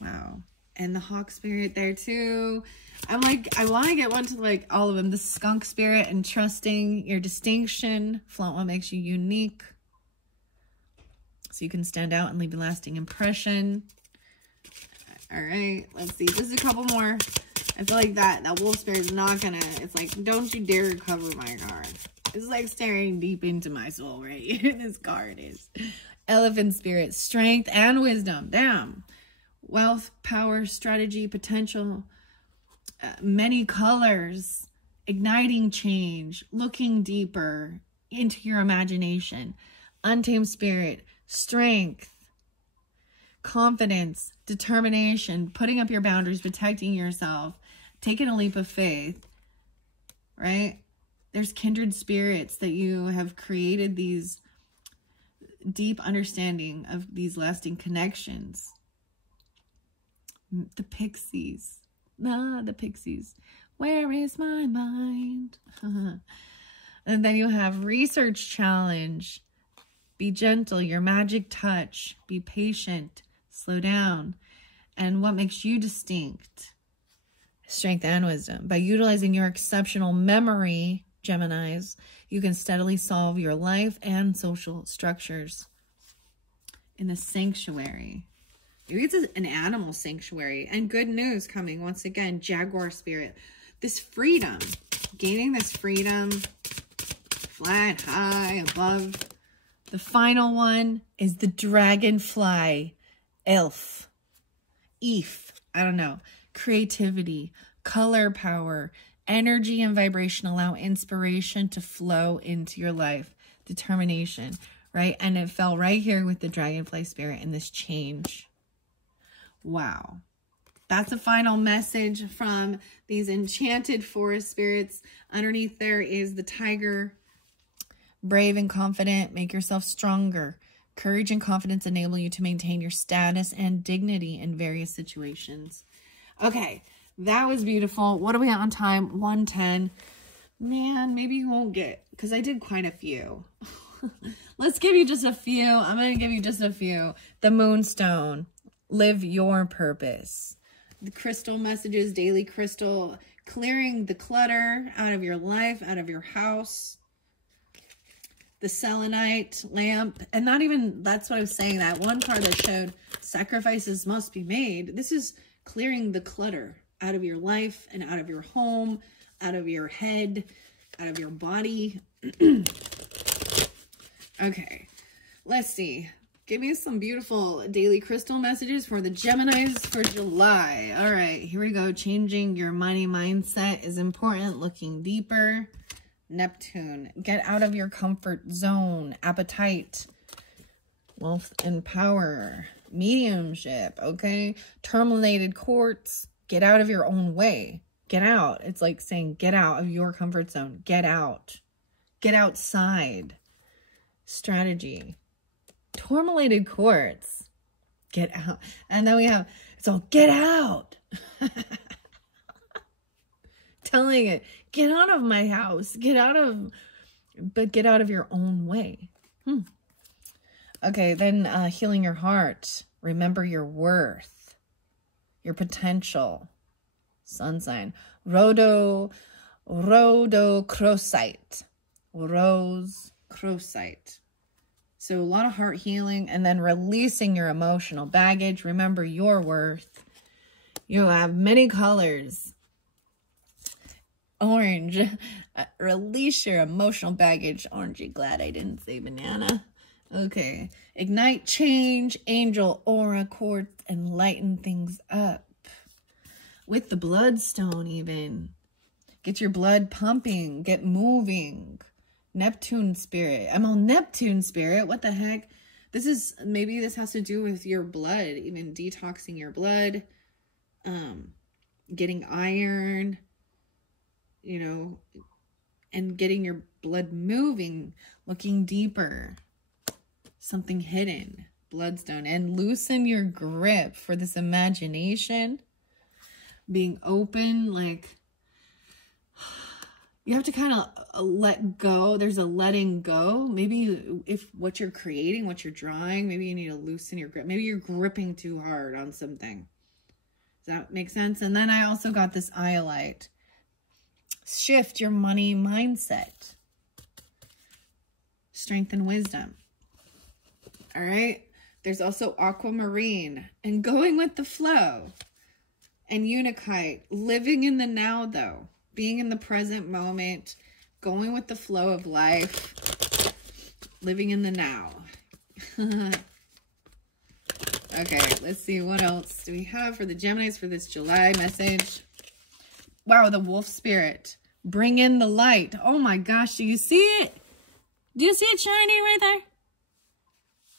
Wow. And the hawk spirit there too. I'm like, I want to get one to like all of them. The skunk spirit and trusting your distinction. Flaunt what makes you unique. So you can stand out and leave a lasting impression. All right, let's see. Just a couple more. I feel like that wolf spirit is not gonna, it's like, don't you dare cover my card. It's like staring deep into my soul right here. This card is. Elephant spirit, strength and wisdom. Damn. Wealth, power, strategy, potential, many colors, igniting change, looking deeper into your imagination. Untamed spirit, strength, confidence, determination, putting up your boundaries, protecting yourself, taking a leap of faith, right? There's kindred spirits that you have created these deep understanding of these lasting connections. The pixies. The pixies. Where is my mind? And then you have research challenge. Be gentle, your magic touch. Be patient. Slow down. And what makes you distinct? Strength and wisdom. By utilizing your exceptional memory, Geminis, you can steadily solve your life and social structures. In the sanctuary. Maybe it's an animal sanctuary. And good news coming once again. Jaguar spirit. This freedom. Gaining this freedom. Flying high above. The final one is the dragonfly. Elf. Eve. I don't know. Creativity. Color power. Energy and vibration allow inspiration to flow into your life. Determination. Right? And it fell right here with the dragonfly spirit and this change. Wow. That's a final message from these enchanted forest spirits. Underneath there is the tiger. Brave and confident. Make yourself stronger. Courage and confidence enable you to maintain your status and dignity in various situations. Okay. That was beautiful. What are we at on time? 1:10. Man, maybe you won't get, because I did quite a few. Let's give you just a few. I'm going to give you just a few. The moonstone. Live your purpose. The crystal messages, daily crystal. Clearing the clutter out of your life, out of your house. The selenite lamp. And not even, that's what I was saying. That one card that showed sacrifices must be made. This is clearing the clutter out of your life and out of your home, out of your head, out of your body. Okay, let's see. Give me some beautiful daily crystal messages for the Geminis for July. All right, here we go. Changing your money mindset is important. Looking deeper. Neptune. Get out of your comfort zone. Appetite. Wealth and power. Mediumship, okay? Terminated quartz. Get out of your own way. Get out. It's like saying get out of your comfort zone. Get out. Get outside. Strategy. Tourmalated quartz. Get out. And then we have, it's all get out. Telling it, get out of my house. Get out of, but get out of your own way. Okay, then healing your heart. Remember your worth. Your potential. Sun sign. Rhodochrosite. Rose-crocite. So a lot of heart healing and then releasing your emotional baggage. Remember your worth. You have many colors. Orange. Release your emotional baggage. Orangey. Glad I didn't say banana. Okay. Ignite change. Angel aura quartz. And lighten things up. With the bloodstone even. Get your blood pumping. Get moving. Neptune spirit. I'm on Neptune spirit. What the heck? This is, maybe this has to do with your blood. Even detoxing your blood. Getting iron. You know. And getting your blood moving. Looking deeper. Something hidden. Bloodstone. And loosen your grip for this imagination. Being open. Like, you have to kind of let go. There's a letting go. Maybe if what you're creating, what you're drawing, maybe you need to loosen your grip. Maybe you're gripping too hard on something. Does that make sense? And then I also got this iolite. Shift your money mindset. Strength and wisdom. All right. There's also aquamarine and going with the flow. And unikite. Living in the now though. Being in the present moment, going with the flow of life, living in the now. Okay, let's see what else do we have for the Geminis for this July message. Wow, the wolf spirit. Bring in the light. Oh my gosh, do you see it? Do you see it shining right there?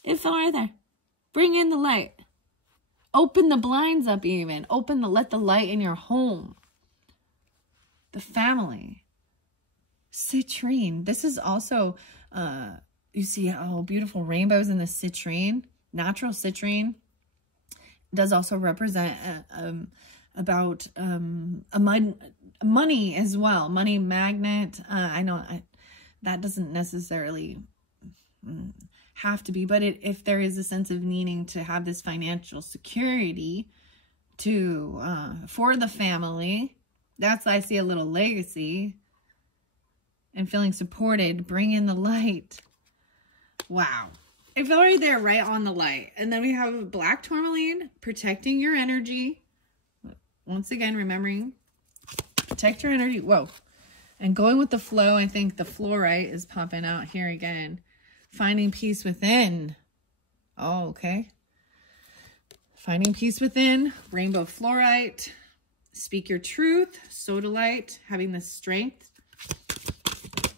It fell right there. Bring in the light. Open the blinds up even. Let the light in your home. The family. Citrine. This is also, you see how beautiful rainbows in the citrine. Natural citrine does also represent about money as well. Money magnet. I know that doesn't necessarily have to be, but if there is a sense of needing to have this financial security, to, for the family. That's, I see a little legacy and feeling supported. Bring in the light. Wow. It felt right there, right on the light. And then we have black tourmaline, protecting your energy. Once again, remembering, protect your energy. Whoa. And going with the flow, I think the fluorite is popping out here again. Finding peace within. Oh, okay. Finding peace within, rainbow fluorite. Speak your truth, sodalite, having the strength.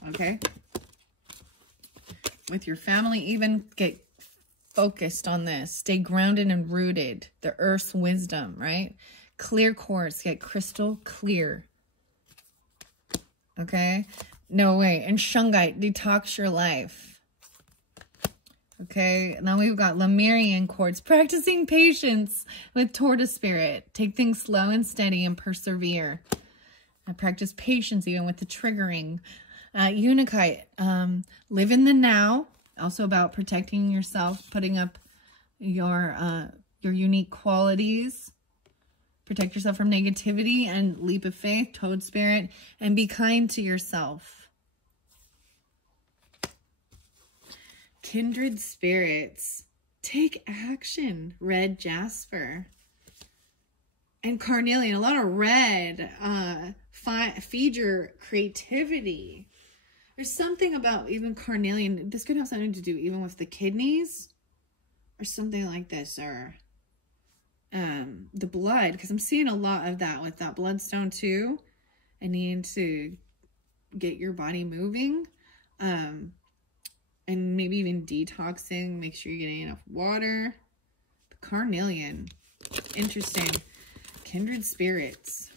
Okay. With your family, even get focused on this. Stay grounded and rooted. The earth's wisdom, right? Clear quartz, get crystal clear. Okay. No way. And shungite, detox your life. Okay. Now we've got Lemurian quartz, practicing patience with tortoise spirit. Take things slow and steady and persevere. I practice patience even with the triggering. Unikite, live in the now. Also about protecting yourself, putting up your unique qualities. Protect yourself from negativity. And leap of faith, toad spirit, and be kind to yourself. Kindred spirits, take action. Red jasper and carnelian. A lot of red. Feed your creativity. There's something about even carnelian. This could have something to do even with the kidneys or something like this, or the blood, because I'm seeing a lot of that with that bloodstone too. I need to get your body moving, and maybe even detoxing. Make sure you're getting enough water. The carnelian, interesting. Kindred spirits.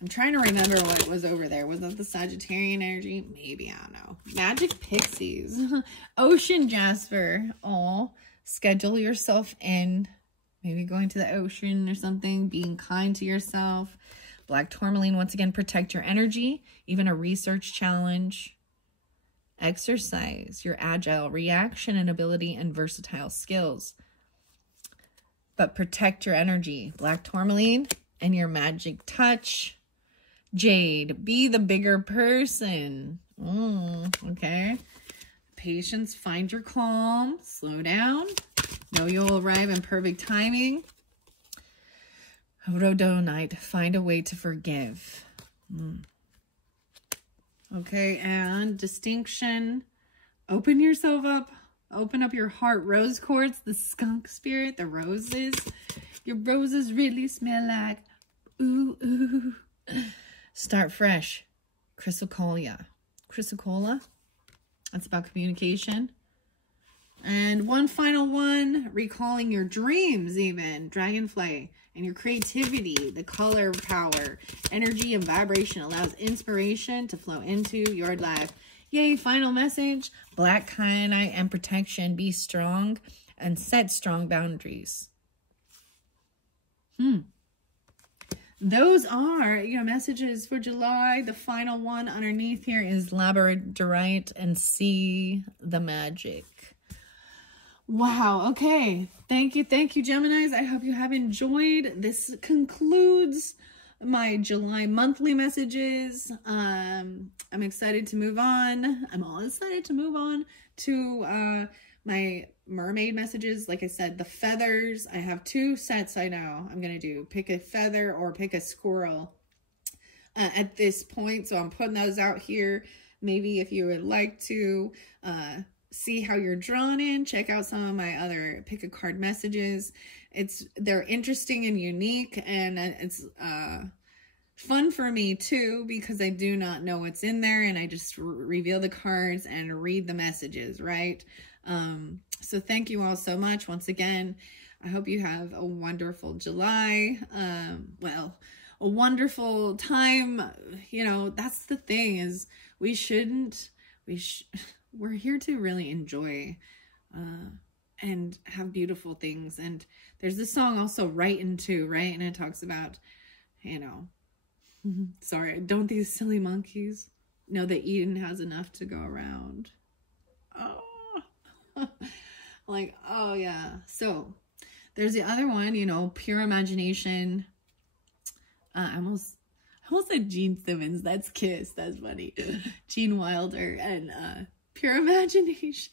I'm trying to remember what was over there. Was that the Sagittarian energy? Maybe, I don't know. Magic pixies. Ocean jasper. Oh, schedule yourself in. Maybe going to the ocean or something. Being kind to yourself. Black tourmaline, once again, protect your energy. Even a research challenge. Exercise your agile reaction and ability and versatile skills. But protect your energy. Black tourmaline and your magic touch. Jade, be the bigger person. Okay. Patience, find your calm. Slow down. Know you'll arrive in perfect timing. Rhodonite, find a way to forgive. Okay, and distinction. Open yourself up. Open up your heart. Rose quartz, the skunk spirit, the roses. Your roses really smell like ooh, ooh. Start fresh. Chrysocolla. Chrysocolla. That's about communication. And one final one. Recalling your dreams even. Dragonfly. And your creativity. The color power. Energy and vibration allows inspiration to flow into your life. Yay, final message. Black kyanite and protection. Be strong and set strong boundaries. Those are your messages for July. The final one underneath here is labradorite and see the magic. Wow. Okay. Thank you. Thank you, Geminis. I hope you have enjoyed. This concludes my July monthly messages. I'm excited to move on. I'm all excited to move on to my mermaid messages. Like I said, the feathers. I have 2 sets I know I'm going to do. Pick a feather or pick a squirrel at this point. So I'm putting those out here. Maybe if you would like to see how you're drawn in, check out some of my other pick a card messages. They're interesting and unique, and it's fun for me too, because I do not know what's in there, and I just reveal the cards and read the messages, right? So thank you all so much once again. I hope you have a wonderful July. Well, a wonderful time. You know, that's the thing, is we're here to really enjoy and have beautiful things. And there's this song also, Right Into, right? And it talks about, you know, sorry, don't these silly monkeys know that Eden has enough to go around? Oh, like, oh yeah. So There's the other one, you know, pure imagination. I almost said Gene Simmons. That's Kiss. That's funny. Gene Wilder and pure imagination.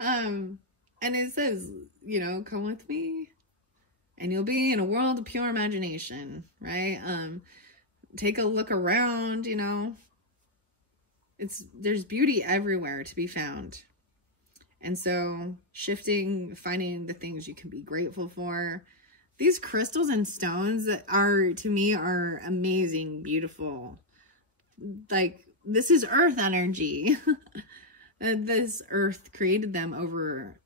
And it says, you know, come with me and you'll be in a world of pure imagination, right? Take a look around, you know. There's beauty everywhere to be found. And so shifting, finding the things you can be grateful for. These crystals and stones that are, to me, are amazing, beautiful. Like, this is earth energy. This earth created them over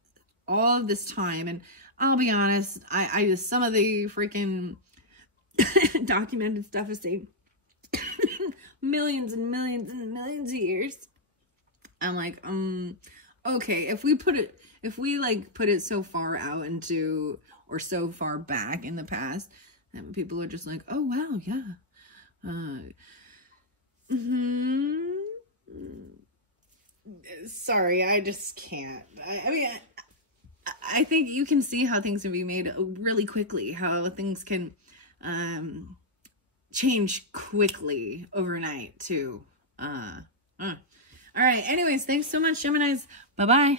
all of this time. And I'll be honest, I some of the freaking documented stuff is saying millions and millions and millions of years. I'm like, okay, if we put it so far out into, or so far back in the past, then people are just like, oh wow, yeah. Sorry, I just can't. I mean, I think you can see how things can be made really quickly, how things can change quickly overnight too. All right, anyways, thanks so much, Geminis. Bye-bye.